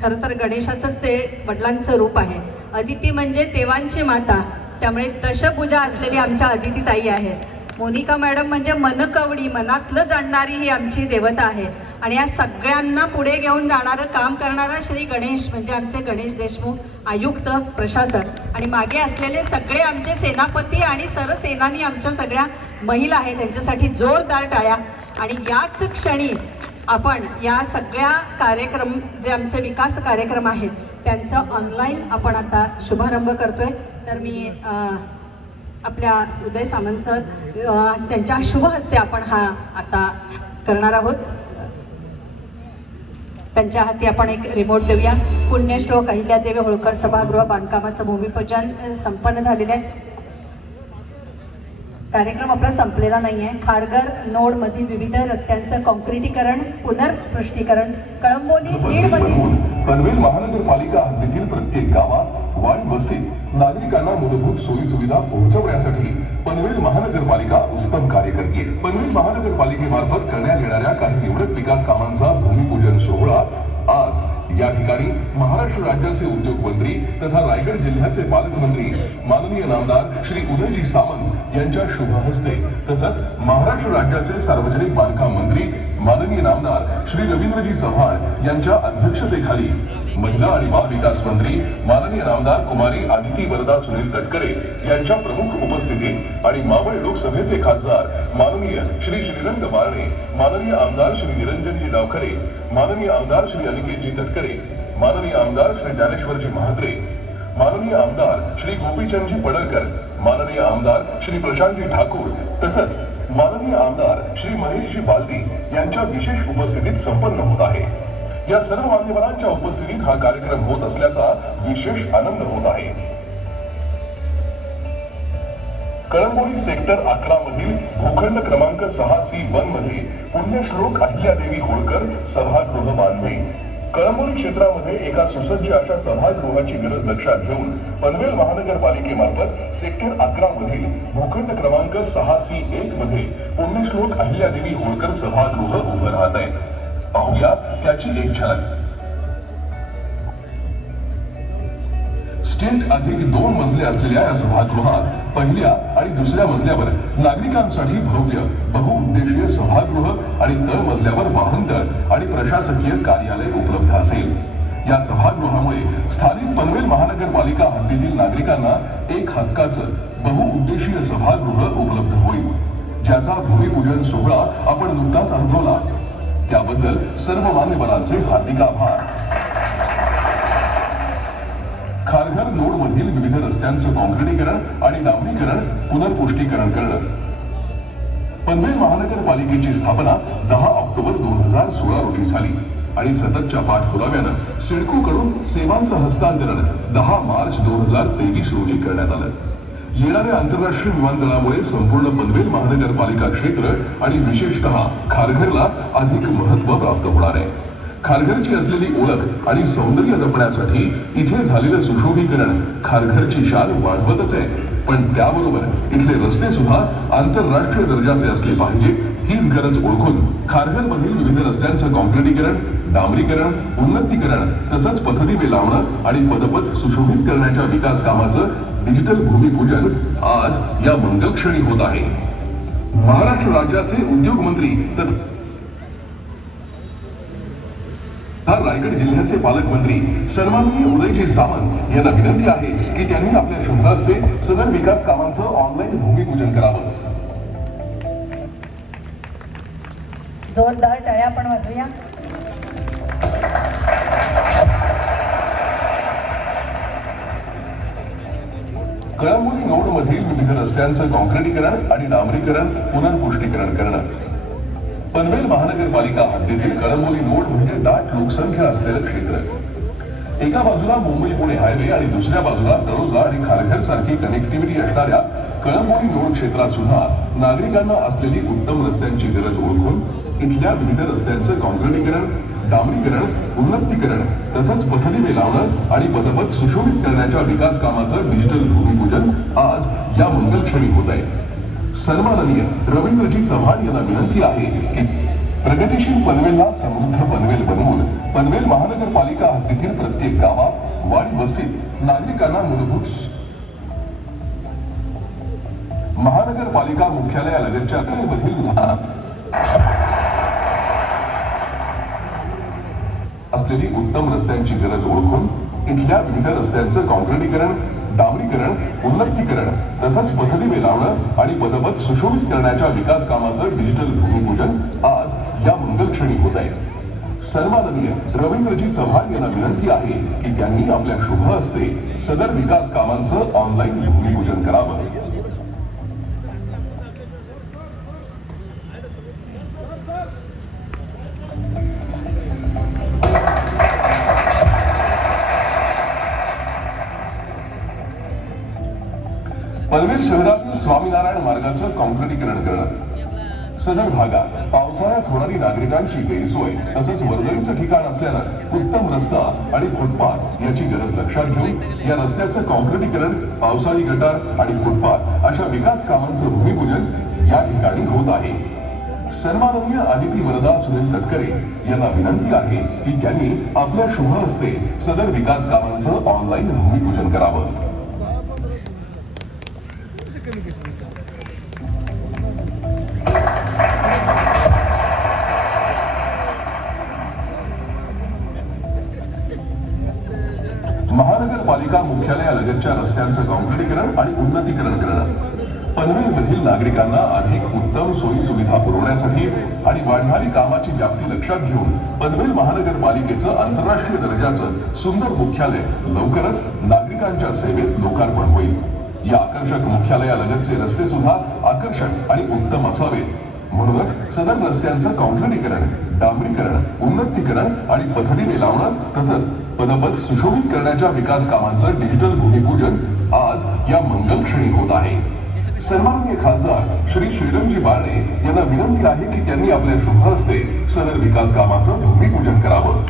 खरं तर गणेशाचंच ते वडिलांचं रूप आहे. अदिती म्हणजे देवांची माता, त्यामुळे दशभुजा असलेली आमच्या अदिती ताई आहेत. मोनिका मॅडम म्हणजे मनकवडी, मनातलं जाणणारी ही आमची देवता आहे. आणि या सगळ्यांना पुढे घेऊन जाणारं काम करणारा श्री गणेश म्हणजे आमचे गणेश देशमुख आयुक्त प्रशासक, आणि मागे असलेले सगळे आमचे सेनापती आणि सरसेनानी आमच्या सगळ्या महिला आहेत, त्यांच्यासाठी जोरदार टाळ्या. आणि याच क्षणी आपण या सगळ्या कार्यक्रम जे आमचे विकास कार्यक्रम आहेत त्यांचं ऑनलाईन आपण आता शुभारंभ करतोय. तर मी आपल्या उदय सामंत सर त्यांच्या शुभ हस्ते आपण हा आता करणार आहोत. त्यांच्या हाती आपण एक रिमोट देऊया. पुण्यश्लोक अहिल्यादेवी होळकर सभागृह बांधकामाचं भूमिपूजन संपन्न झालेलं आहे. कार्यक्रम आपला संपलेला नाही आहे. खारघर नोडमधील विविध रस्त्यांचं कॉन्क्रिटीकरण, पुनर्पृष्टीकरण, कळंबोली लीडमधील पनवेल महानगरपालिका हद्दीतील प्रत्येक गावात वाडी वस्तीत नागरिकांना मूलभूत सोयी सुविधा पोहोचवण्यासाठी पनवेल महानगरपालिका उत्तम कार्य करते. पनवेल महानगरपालिकेमार्फत करण्यात येणाऱ्या काही निवडक विकास कामांचा भूमिपूजन सोहळा आज या ठिकाणी महाराष्ट्र राज्याचे उद्योग मंत्री तथा रायगड जिल्ह्याचे पालकमंत्री माननीय नामदार श्री उदयजी सामंत यांच्या शुभ हस्ते तसंच महाराष्ट्र राज्याचे सार्वजनिक बांधकाम मंत्री माननीय नामदार श्री रवींद्रजी चव्हाण यांच्या अध्यक्षतेखाली महिला आणि बाल विकास मंत्री माननीय नामदार कुमारी आदिती वरदा सुनील तटकरे यांच्या प्रमुख उपस्थितीत आणि मावळ लोकसभेचे खासदार माननीय श्री श्रीरंग बारणे, माननीय आमदार श्री निरंजनजी डावखरे, माननीय आमदार श्री अनिकेतजी तटकरे, माननीय आमदार श्री ज्ञानेश्वरजी महात्रे, माननीय आमदार श्री गोपीचंदजी पडळकर, माननीय आमदार श्री प्रशांतजी ठाकूर तसंच माननीय आमदार श्री महेशजी बालदी यांच्या विशेष उपस्थितीत संपन्न होत आहे. या सर्व मान्यवरांच्या उपस्थितीत हा कार्यक्रम होत असल्याचा विशेष आनंद होत आहे. कळंबोली सेक्टर 11 मधील भूखंड क्रमांक 6C1 मध्ये पुण्यश्लोक अहिल्यादेवी होळकर सभागृह बांधणे. कळंबोली क्षेत्रामध्ये एका सुसज्ज अशा सभागृहाची गरज लक्षात घेऊन पनवेल महानगरपालिकेमार्फत सेक्टर 11 मधील भूखंड क्रमांक 6C1 मध्ये पुण्यश्लोक अहिल्यादेवी होळकर सभागृह उभं राहत आहे. पाहूया त्याची एक झलक. स्टेट अधिक 2 मजले असलेल्या या सभागृहात पहिल्या आणि दुसऱ्या मजल्यावर नागरिकांसाठी भव्य बहुउद्देशीय सभागृह आणि तळ मजल्यावर वाहनतळ आणि प्रशासकीय कार्यालय उपलब्ध असेल. या सभागृहामुळे स्थानिक पनवेल महानगरपालिका हद्दीतील नागरिकांना एक हक्काचं बहुउद्देशीय सभागृह उपलब्ध होईल, ज्याचा भूमिपूजन सोहळा आपण नुकताच अनुभवला. त्याबद्दल सर्व मान्यवरांचे हार्दिक आभार. खारघर नोड मधील विविध रस्त्यांचं काँक्रिटीकरण आणि डांबरीकरण पुनर्पुष्टीकरण करणं. पनवेल महानगरपालिकेची स्थापना 10 ऑक्टोबर 2016 रोजी झाली आणि सततच्या पाठपुराव्यानं सिडकोकडून सेवांचं हस्तांतरण 10 मार्च 2023 रोजी करण्यात आलं. येणाऱ्या आंतरराष्ट्रीय विमानतळामुळे संपूर्ण पनवेल महानगरपालिका क्षेत्र आणि विशेषतः खारघरला अधिक महत्त्व प्राप्त होणार आहे. खारघरची असलेली ओळख आणि सौंदर्य जपण्यासाठी इथे झालेलं सुशोभीकरण खारघरची शान वाढवतच आहे, पण त्याबरोबर इथले रस्ते सुद्धा आंतरराष्ट्रीय दर्जाचे असले पाहिजे हीच गरज ओळखून खारघरमधील विविध रस्त्यांचं काँक्रिटीकरण, डांबरीकरण, उन्नतीकरण तसंच पथदिवे लावणं आणि पदपथ सुशोभित करण्याच्या विकास कामाचं डिजिटल भूमिपूजन आज या मंगलक्षणी होत आहे. महाराष्ट्र राज्याचे उद्योग मंत्री तथा रायगड जिल्ह्याचे पालकमंत्री सन्माननीय उदयजी सामंत यांना विनंती आहे की त्यांनी आपल्या शुभ हस्ते सदर विकास कामांचं ऑनलाईन भूमिपूजन करावं. जोरदार टाळ्या आपण वाजवूया. कळंबोली नोड मधील विविध रस्त्यांचं काँक्रिटीकरण आणि डांबरीकरण पुनर्पुष्टीकरण करणं. पनवेल महानगरपालिका हद्दीतील कळंबोली नोड म्हणजे दाट लोकसंख्या असलेलं क्षेत्र. एका बाजूला मुंबई पुणे हायवे आणि दुसऱ्या बाजूला तळोजा आणि खारघर सारखी कनेक्टिव्हिटी असणाऱ्या कळंबोली नोड क्षेत्रात सुद्धा नागरिकांना असलेली उत्तम रस्त्यांची गरज ओळखून इथल्या विविध रस्त्यांचं काँक्रिटीकरण, डांबरीकरण, उन्नतीकरण तसंच पथदिवे लावणं आणि पदपथ सुशोभित करण्याच्या विकास कामाचं डिजिटल भूमिपूजन आज या मंगलक्षणी होत आहे. सन्माननीय रवींद्रजी चव्हाण यांना विनंती आहे की प्रगतीशील पनवेलला समृद्ध पनवेल बनवून पनवेल महानगरपालिका हद्दीतील प्रत्येक गावात, वाडी वस्तीत नागरिकांना मूलभूत महानगरपालिका मुख्यालयालगतच्या मधील असलेली उत्तम रस्त्यांची गरज ओळखून इथल्या विविध रस्त्यांचं काँक्रिटीकरण, डांबरीकरण, उन्नतीकरण तसंच पथदिवे लावणं आणि पदपथ सुशोभित करण्याच्या विकास कामाचं डिजिटल भूमिपूजन आज या मंगलक्षणी होत आहे. सन्माननीय रवींद्रजी चव्हाण यांना विनंती आहे की त्यांनी आपल्या शुभ हस्ते सदर विकास कामांचं ऑनलाईन भूमिपूजन करावं. पनवेल शहरातील स्वामीनारायण मार्गाचं काँक्रिटीकरण करणं. सदर भागात पावसाळ्यात होणारी नागरिकांची गैरसोय तसंच वर्दळीचं ठिकाण असल्यानं उत्तम रस्ता आणि फुटपाथ याची गरज लक्षात घेऊन या रस्त्याचं कॉन्क्रिटीकरण, पावसाळी गटार आणि फुटपाथ अशा विकास कामांचं भूमिपूजन या ठिकाणी होत आहे. सन्माननीय अदिती वरदा सुनील तटकरे यांना विनंती आहे की त्यांनी आपल्या शुभ हस्ते सदर विकास कामांचं ऑनलाईन भूमिपूजन करावं. महानगरपालिका मुख्यालयालगतच्या रस्त्यांचं कॉन्क्रिटीकरण आणि उन्नतीकरण करणं, पनवेलमधील नागरिकांना अधिक उत्तम सोयी सुविधा पुरवण्यासाठी आणि वाढणारी कामाची व्याप्ती लक्षात घेऊन पनवेल महानगरपालिकेचं आंतरराष्ट्रीय दर्जाचं सुंदर मुख्यालय लवकरच नागरिकांच्या सेवेत लोकार्पण होईल. या आकर्षक मुख्यालयालगतचे रस्ते सुद्धा आकर्षक आणि उत्तम असावेत. म्हणूनच सदर रस्त्यांचं कॉन्क्रिटीकरण, डांबरीकरण, उन्नतीकरण आणि पथदिवे लावणं तसंच पदपथ सुशोभित करण्याच्या विकास कामांचं डिजिटल भूमिपूजन आज या मंगल क्षणी होत आहे. सन्माननीय खासदार श्री श्रीरंगजी बारणे यांना विनंती आहे की त्यांनी आपल्या शुभ हस्ते सदर विकास कामाचं भूमिपूजन करावं.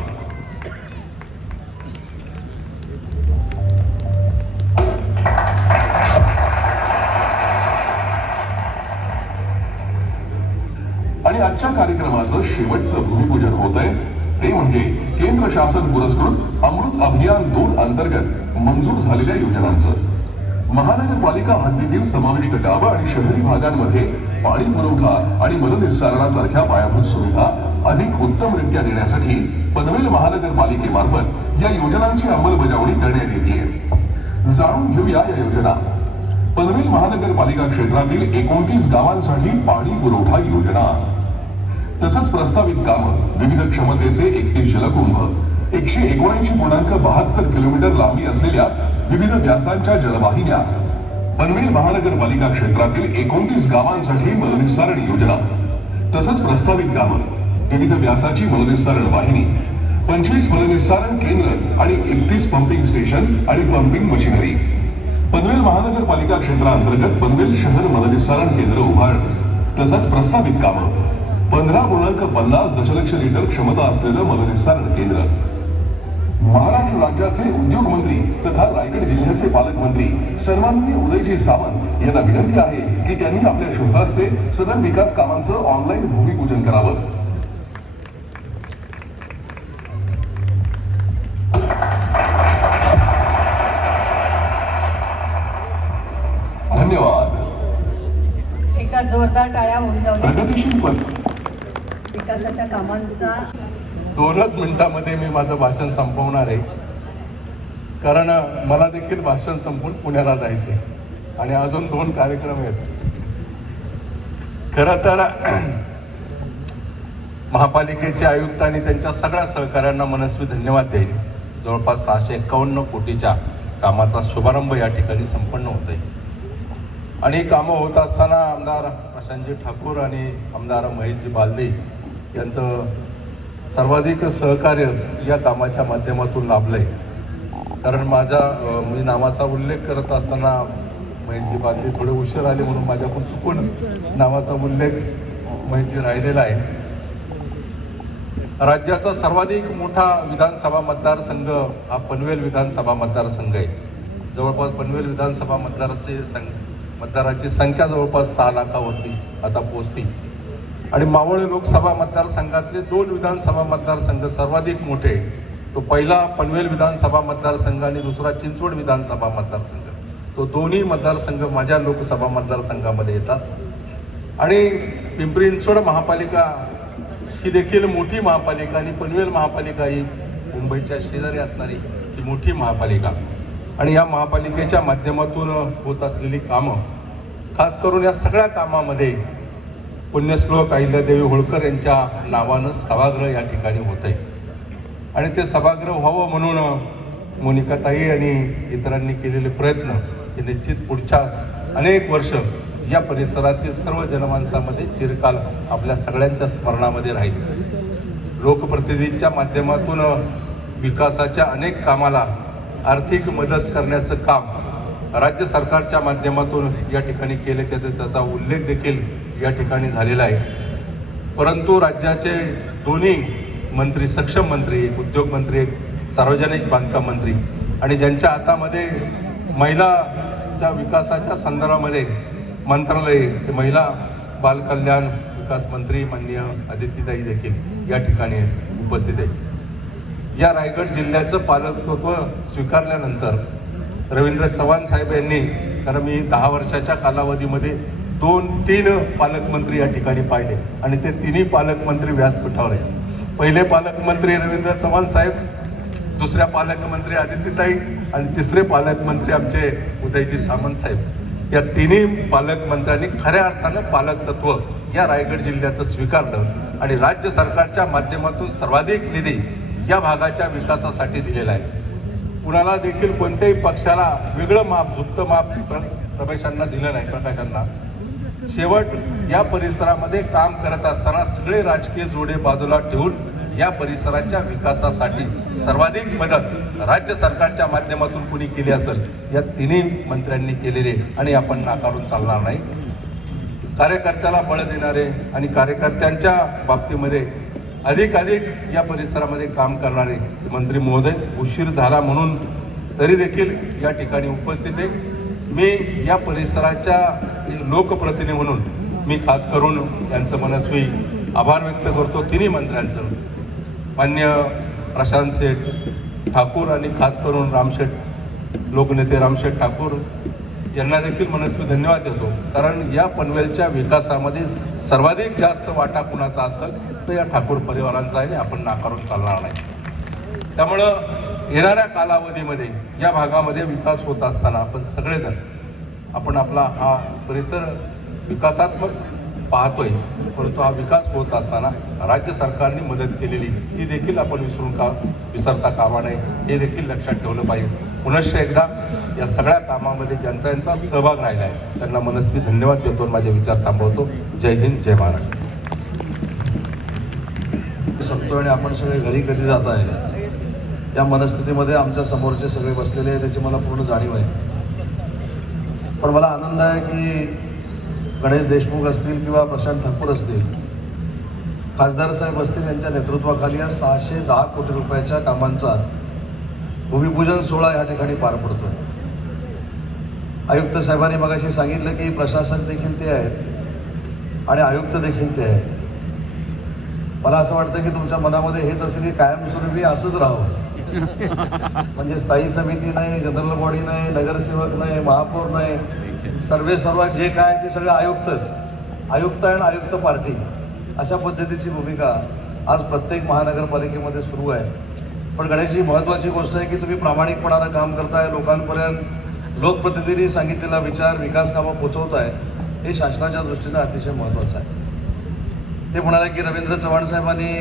आणि आजच्या कार्यक्रमाचं शेवटचं भूमिपूजन होत आहे ते म्हणजे केंद्र शासन पुरस्कृत अमृत अभियान 2 अंतर्गत मंजूर झालेल्या योजनांचं. महानगरपालिका हद्दीतील समाविष्ट गावं आणि शहरी भागांमध्ये पाणी पुरवठा आणि मलनिस्सारणासारख्या पायाभूत सुविधा अधिक उत्तमरित्या देण्यासाठी पनवेल महानगरपालिकेमार्फत या योजनांची अंमलबजावणी करण्यात येते. जाणून घेऊया या योजना. पनवेल महानगरपालिका क्षेत्रातील 29 गावांसाठी पाणी पुरवठा योजना, तसंच प्रस्तावित कामं, विविध क्षमतेचे 31 जलकुंभ, 179.72 किलोमीटर लांबी असलेल्या विविध व्यासांच्या जलवाहिन्या, पनवेल महानगरपालिका क्षेत्रातील 29 गावांसाठी मलनिस्सारण योजना, तसंच प्रस्तावित कामं, विविध व्यासाची मलनिस्सारण वाहिनी, 25 मलनिस्सारण केंद्र आणि 31 पंपिंग स्टेशन आणि पंपिंग मशिनरी. पनवेल महानगरपालिका क्षेत्रांतर्गत पनवेल शहर मलनिस्सारण केंद्र उभारण, तसंच प्रस्तावित कामं, 15.50 दशलक्ष लिटर क्षमता असलेलं मलनिस्सारण केंद्र. महाराष्ट्र राज्याचे उद्योग मंत्री तथा रायगड जिल्ह्याचे पालकमंत्री सन्माननीय उदयजी सामंत यांना विनंती आहे की त्यांनी आपल्या शुभ हस्ते सदर विकास कामांचं ऑनलाईन भूमिपूजन करावं. धन्यवाद. एकदा जोरदार टाळ्या होऊन जाऊ. प्रगतीशील विकासाच्या कामांचा 2च मिनिटामध्ये मी माझं भाषण संपवणार आहे, कारण मला देखील भाषण संपून पुण्याला जायचं आहे आणि अजून 2 कार्यक्रम आहेत. खरं तर महापालिकेचे आयुक्त आणि त्यांच्या सगळ्या सहकाऱ्यांना मनस्वी धन्यवाद देईन. जवळपास 651 कोटीच्या कामाचा शुभारंभ या ठिकाणी संपन्न होत आहे आणि कामं होत असताना आमदार प्रशांतजी ठाकूर आणि आमदार महेशजी बालदे यांचं सर्वाधिक सहकार्य या कामाच्या माध्यमातून लाभलंय. कारण मी नावाचा उल्लेख करत असताना महेशजी बालदे थोडे उशीर आले म्हणून माझ्याकडून चुकून नावाचा उल्लेख महेशजी राहिलेला आहे. राज्याचा सर्वाधिक मोठा विधानसभा मतदारसंघ हा पनवेल विधानसभा मतदारसंघ आहे. जवळपास पनवेल विधानसभा मतदाराची संख्या जवळपास 6 लाखावरती आता पोहोचली आणि मावळ लोकसभा मतदारसंघातले 2 विधानसभा मतदारसंघ सर्वाधिक मोठे. तो पहिला पनवेल विधानसभा मतदारसंघ आणि दुसरा चिंचवड विधानसभा मतदारसंघ. तो दोन्ही मतदारसंघ माझ्या लोकसभा मतदारसंघामध्ये येतात आणि पिंपरी चिंचवड महापालिका ही देखील मोठी महापालिका आणि पनवेल महापालिका ही मुंबईच्या शेजारी असणारी ही मोठी महापालिका आणि या महापालिकेच्या माध्यमातून होत असलेली कामं, खास करून या सगळ्या कामामध्ये पुण्यश्लोक अहिल्यादेवी होळकर यांच्या नावानं सभागृह या ठिकाणी होत आहे आणि ते सभागृह व्हावं म्हणून मोनिकाताई आणि इतरांनी केलेले प्रयत्न हे निश्चित पुढच्या अनेक वर्ष या परिसरातील सर्व जनमानसामध्ये चिरकाल आपल्या सगळ्यांच्या स्मरणामध्ये राहील. लोकप्रतिनिधींच्या माध्यमातून विकासाच्या अनेक कामाला आर्थिक मदत करण्याचं काम राज्य सरकारच्या माध्यमातून या ठिकाणी केले त्याचा उल्लेख देखील या ठिकाणी झालेला आहे. परंतु राज्याचे दोन्ही मंत्री, सक्षम मंत्री, एक उद्योग मंत्री, एक सार्वजनिक बांधकाम मंत्री, आणि ज्यांच्या हातामध्ये महिलाच्या विकासाच्या संदर्भामध्ये मंत्रालय, ते महिला बालकल्याण विकास मंत्री माननीय आदित्यताई देखील या ठिकाणी उपस्थित आहे. या रायगड जिल्ह्याचं पालकत्व स्वीकारल्यानंतर रवींद्र चव्हाण साहेब यांनी, कारण मी 10 वर्षाच्या कालावधीमध्ये 2-3 पालकमंत्री या ठिकाणी पाहिले आणि ते तिन्ही पालकमंत्री व्यासपीठावर आहे. पहिले पालकमंत्री रवींद्र चव्हाण साहेब, दुसऱ्या पालकमंत्री आदित्यताई आणि तिसरे पालकमंत्री आमचे उदयजी सामंत साहेब. या तिन्ही पालकमंत्र्यांनी खऱ्या अर्थानं पालकत्व या रायगड जिल्ह्याचं स्वीकारलं आणि राज्य सरकारच्या माध्यमातून सर्वाधिक निधी या भागाच्या विकासासाठी दिलेला आहे. कुणाला देखील कोणत्याही पक्षाला वेगळं माप, झुकतं माप प्रवेशांना दिलं नाही. प्रकाशांना शेवट या परिसरामध्ये काम करत असताना सगळे राजकीय जोडे बाजूला ठेवून या परिसराच्या विकासासाठी सर्वाधिक मदत राज्य सरकारच्या माध्यमातून कुणी केली असेल या तिन्ही मंत्र्यांनी केलेले आणि आपण नाकारून चालणार नाही. कार्यकर्त्याला बळ देणारे आणि कार्यकर्त्यांच्या बाबतीमध्ये अधिक या परिसरामध्ये काम करणारे मंत्री महोदय उशीर झाला म्हणून तरी देखील या ठिकाणी उपस्थित आहे. मी या परिसराच्या लोकप्रतिनिधी म्हणून मी खास करून यांचं मनस्वी आभार व्यक्त करतो तिन्ही मंत्र्यांचं. माननीय प्रशांत शेठ ठाकूर आणि खास करून रामशेठ, लोकनेते रामशेठ ठाकूर यांना देखील मनस्वी धन्यवाद देतो, कारण या पनवेलच्या विकासामध्ये सर्वाधिक जास्त वाटा कुणाचा असेल तर या ठाकूर परिवारांचा आहे आणि आपण नाकारून चालणार नाही. त्यामुळं येणाऱ्या कालावधीमध्ये या भागामध्ये विकास होत असताना आपण सगळेजण आपण आपला हा परिसर विकासात्मक पाहतोय, परंतु हा विकास होत असताना राज्य सरकारने मदत केलेली ती देखील आपण विसरता कामा नये, हे देखील लक्षात ठेवलं पाहिजे. पुनश्च एकदा या सगळ्या कामामध्ये ज्यांचा सहभाग राहिला आहे त्यांना मनस्वी धन्यवाद देतो, माझे विचार थांबवतो. जय हिंद, जय महाराष्ट्र. संपतो आणि आपण सगळे घरी कधी जात आहे या मनस्थितीमध्ये आमच्या समोरचे सगळे बसलेले आहे, त्याची मला पूर्ण जाणीव आहे. पण मला आनंद आहे की गणेश देशमुख असतील किंवा प्रशांत ठाकूर असतील, खासदार साहेब असतील, यांच्या नेतृत्वाखाली या 610 कोटी रुपयाच्या कामांचा भूमिपूजन सोहळा या ठिकाणी पार पडतोय. आयुक्त साहेबांनी मगाशी सांगितलं की प्रशासक देखील ते आहेत आणि आयुक्त देखील ते आहेत. मला असं वाटतं की तुमच्या मनामध्ये हेच असेल की कायमस्वरूपी असंच राहावं, म्हणजे स्थायी समिती नाही, जनरल बॉडी नाही, नगरसेवक नाही, महापौर नाही, सर्व जे काय ते सगळे आयुक्त आणि आयुक्त पार्टी, अशा पद्धतीची भूमिका आज प्रत्येक महानगरपालिकेमध्ये सुरू आहे. पण गणेशजी, महत्त्वाची गोष्ट आहे की तुम्ही प्रामाणिकपणानं काम करताय, लोकांपर्यंत लोकप्रतिनिधींनी सांगितलेला विचार, विकास कामं पोचवताय, हे शासनाच्या दृष्टीनं अतिशय महत्त्वाचं आहे. ते म्हणाले की रवींद्र चव्हाण साहेबांनी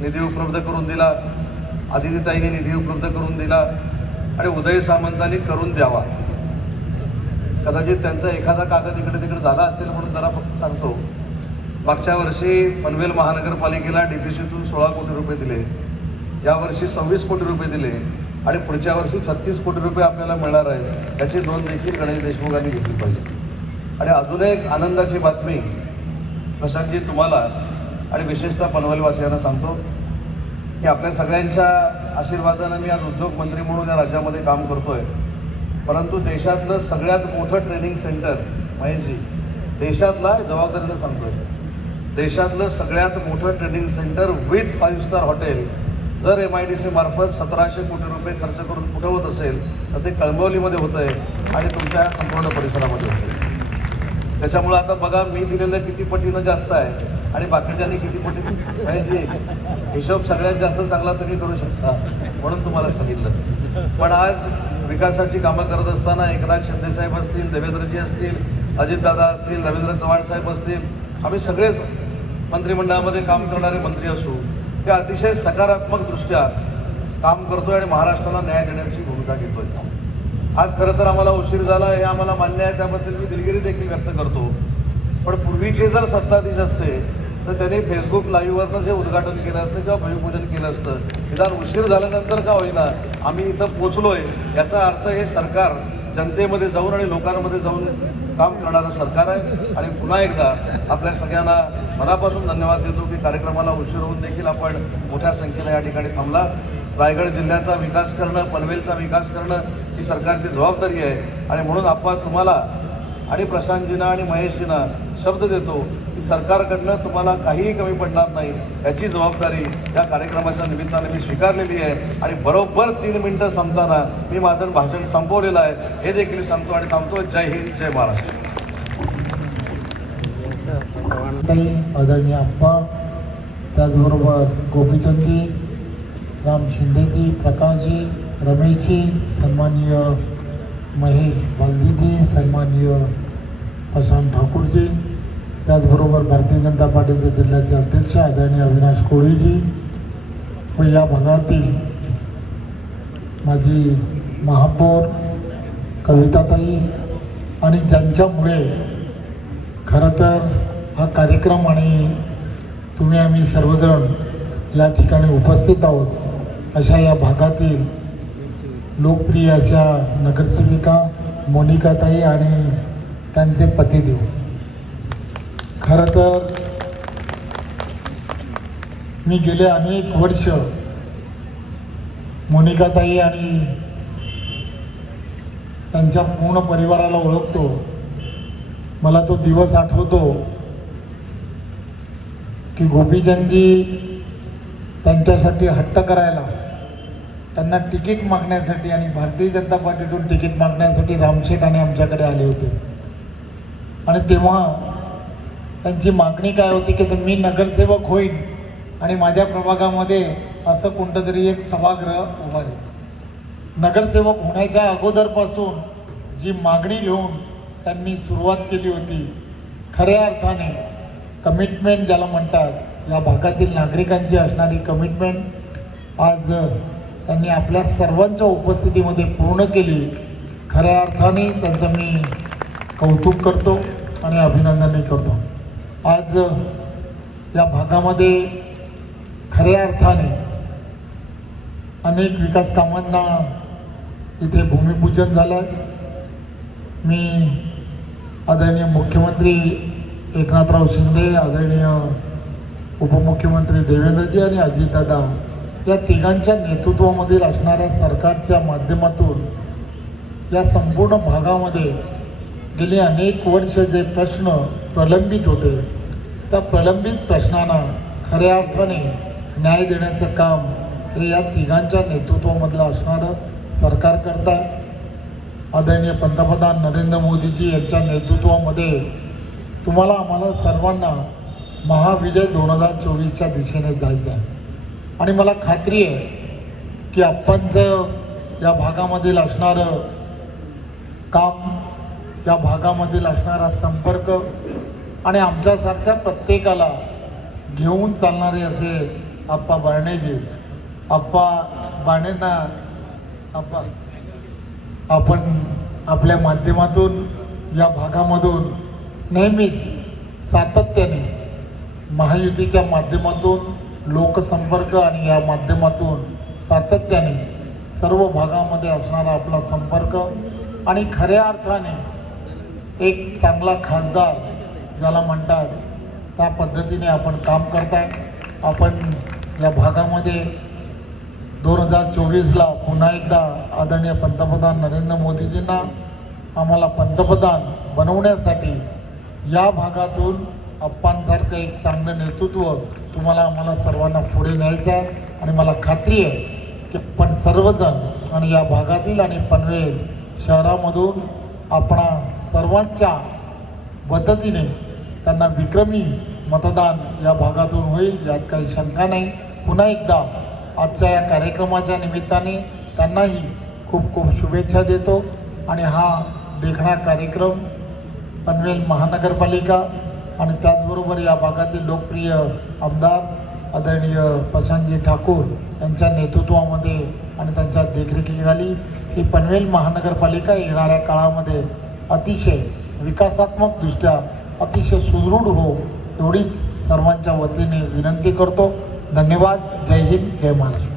निधी उपलब्ध करून दिला, आदित्यताईंनी निधी उपलब्ध करून दिला आणि उदय सामंतांनी करून द्यावा. कदाचित त्यांचा एखादा कागद इकडे तिकडे झाला असेल म्हणून त्याला फक्त सांगतो, मागच्या वर्षी पनवेल महानगरपालिकेला DPCतून 16 कोटी रुपये दिले, यावर्षी 26 कोटी रुपये दिले आणि पुढच्या वर्षी 36 कोटी रुपये आपल्याला मिळणार आहेत. त्याची नोंद देखील गणेश देशमुखांनी घेतली पाहिजे. आणि अजून एक आनंदाची बातमी प्रशांतजी तुम्हाला आणि विशेषतः पनवेलवासियांना सांगतो की आपल्या सगळ्यांच्या आशीर्वादानं मी आज उद्योगमंत्री म्हणून या राज्यामध्ये काम करतोय. परंतु देशातलं सगळ्यात मोठं ट्रेनिंग सेंटर, महेशजी, देशातला जबाबदारीनं सांगतोय, देशातलं सगळ्यात मोठं training centre with 5 star hotel जर MIDC मार्फत 1700 कोटी रुपये खर्च करून कुठं होत असेल तर ते कळंबवलीमध्ये होतं आहे आणि तुमच्या संपूर्ण परिसरामध्ये होतं आहे. त्याच्यामुळं आता बघा, मी दिलेलं किती पटीनं जास्त आहे आणि बाकीच्यांनी किती पटीनं, महेशजी हिशोब सगळ्यात जास्त चांगला तुम्ही करू शकता म्हणून तुम्हाला सांगितलं. पण आज विकासाची कामं करत असताना एकनाथ शिंदेसाहेब असतील, देवेंद्रजी असतील, अजितदादा असतील, रवींद्र चव्हाण साहेब असतील, आम्ही सगळेच मंत्रिमंडळामध्ये काम करणारे मंत्री असू, ते अतिशय सकारात्मक दृष्ट्या काम करतोय आणि महाराष्ट्राला न्याय देण्याची भूमिका घेतोय. आज खरं तर आम्हाला उशीर झाला हे आम्हाला मान्य आहे, त्याबद्दल मी दिलगिरी देखील व्यक्त करतो. पण पूर्वीचे जर सत्ताधीश असते तर त्यांनी फेसबुक लाईव्हवरनं जे उद्घाटन केलं असतं किंवा भूमिपूजन केलं असतं. निदान उशीर झाल्यानंतर का होईना आम्ही इथं पोचलोय, याचा अर्थ हे सरकार जनतेमध्ये जाऊन आणि लोकांमध्ये जाऊन काम करणारं सरकार आहे. आणि पुन्हा एकदा आपल्या सगळ्यांना मनापासून धन्यवाद देतो की कार्यक्रमाला उशीर होऊन देखील आपण मोठ्या संख्येने या ठिकाणी थांबला. रायगड जिल्ह्याचा विकास करणं, पनवेलचा विकास करणं ही सरकारची जबाबदारी आहे. आणि म्हणून आपण तुम्हाला आणि प्रशांतजींना आणि महेशजींना शब्द देतो की सरकारकडनं तुम्हाला काहीही कमी पडणार नाही, याची जबाबदारी या कार्यक्रमाच्या निमित्ताने मी स्वीकारलेली आहे. आणि बरोबर 3 मिनिटं संपताना मी माझं भाषण संपवलेलं आहे हे देखील सांगतो आणि थांबतो. जय हिंद, जय महाराष्ट्र. आदरणीय अप्पा, त्याचबरोबर गोपीचंदजी, राम शिंदेजी, प्रकाशजी, रमेशजी, सन्माननीय महेश बालदीजी, सन्माननीय प्रशांत ठाकूरजी, त्याचबरोबर भारतीय जनता पार्टीचे जिल्ह्याचे अध्यक्ष आदरणीय अविनाश कोळीजी व या भागातील माझी महापौर कविताताई आणि ज्यांच्यामुळे खरं तर हा कार्यक्रम आणि तुम्ही आम्ही सर्वजण या ठिकाणी उपस्थित आहोत अशा या भागातील लोकप्रिय अशा नगरसेविका मोनिकाताई आणि त्यांचे पतिदेव. खरं तर मी गेले अनेक वर्ष मोनिकाताई आणि त्यांच्या पूर्ण परिवाराला ओळखतो. मला तो दिवस आठवतो की गोपीचंदजी त्यांच्यासाठी हट्ट करायला, त्यांना तिकीट मागण्यासाठी आणि भारतीय जनता पार्टीतून तिकीट मागण्यासाठी रामशेठ आणि आमच्याकडे आले होते. आणि तेव्हा त्यांची मागणी काय होती की मी नगरसेवक होईन आणि माझ्या प्रभागामध्ये असं कोणतं तरी एक सभागृह उभारेल. नगरसेवक होण्याच्या अगोदरपासून जी मागणी घेऊन त्यांनी सुरुवात केली होती, खऱ्या अर्थाने कमिटमेंट ज्याला म्हणतात, या भागातील नागरिकांची असणारी कमिटमेंट आज त्यांनी आपल्या सर्वांच्या उपस्थितीमध्ये पूर्ण केली. खऱ्या अर्थाने त्यांचं मी कौतुक करतो आणि अभिनंदनही करतो. आज या भागामध्ये खऱ्या अर्थाने अनेक विकास कामांना इथे भूमिपूजन झालं. मी आदरणीय मुख्यमंत्री एकनाथराव शिंदे, आदरणीय उपमुख्यमंत्री देवेंद्रजी आणि अजितदादा या तिघांच्या नेतृत्वामधील असणाऱ्या सरकारच्या माध्यमातून या संपूर्ण भागामध्ये गेली अनेक वर्ष जे प्रश्न प्रलंबित होते, त्या प्रलंबित प्रश्नांना खऱ्या अर्थाने न्याय देण्याचं काम हे या तिघांच्या नेतृत्वामधलं असणारं सरकार करत आहे. आदरणीय पंतप्रधान नरेंद्र मोदीजी यांच्या नेतृत्वामध्ये तुम्हाला आम्हाला सर्वांना महाविजय 2024च्या दिशेने जायचं आहे. आणि मला खात्री आहे की आप्पांचं या भागामधील असणारं काम, या भागामधील असणारा संपर्क आणि आमच्यासारख्या प्रत्येकाला घेऊन चालणारे असे आप्पा बारणेजी, आप्पा बाणेंना आपण आपल्या माध्यमातून या भागामधून नेहमीच सातत्याने महायुतीच्या माध्यमातून लोकसंपर्क आणि या माध्यमातून सातत्याने सर्व भागामध्ये असणारा आपला संपर्क आणि खऱ्या अर्थाने एक चांगला खासदार ज्याला म्हणतात त्या पद्धतीने आपण काम करताय. आपण या भागामध्ये 2024ला पुन्हा एकदा आदरणीय पंतप्रधान नरेंद्र मोदीजींना आम्हाला पंतप्रधान बनवण्यासाठी या भागातून आप्पांसारखं एक चांगलं नेतृत्व तुम्हाला आम्हाला सर्वांना पुढे न्यायचं आहे. आणि मला खात्री आहे की आपण सर्वजण आणि या भागातील आणि पनवेल शहरामधून आपणा सर्वांच्या मदतीने त्यांना विक्रमी मतदान या भागातून होईल, यात काही शंका नाही. पुन्हा एकदा आजच्या या कार्यक्रमाच्या निमित्ताने त्यांनाही खूप खूप शुभेच्छा देतो. आणि हा देखणा कार्यक्रम पनवेल महानगरपालिका आणि त्याचबरोबर या भागातील लोकप्रिय आमदार आदरणीय प्रशांतजी ठाकूर यांच्या नेतृत्वामध्ये आणि त्यांच्या देखरेखीखाली ही पनवेल महानगरपालिका येणाऱ्या काळामध्ये अतिशय विकासात्मकदृष्ट्या अतिशय सुदृढ हो, एवढीच सर्वांच्या वतीने विनंती करतो. धन्यवाद. जय हिंद, जय महाराष्ट्र.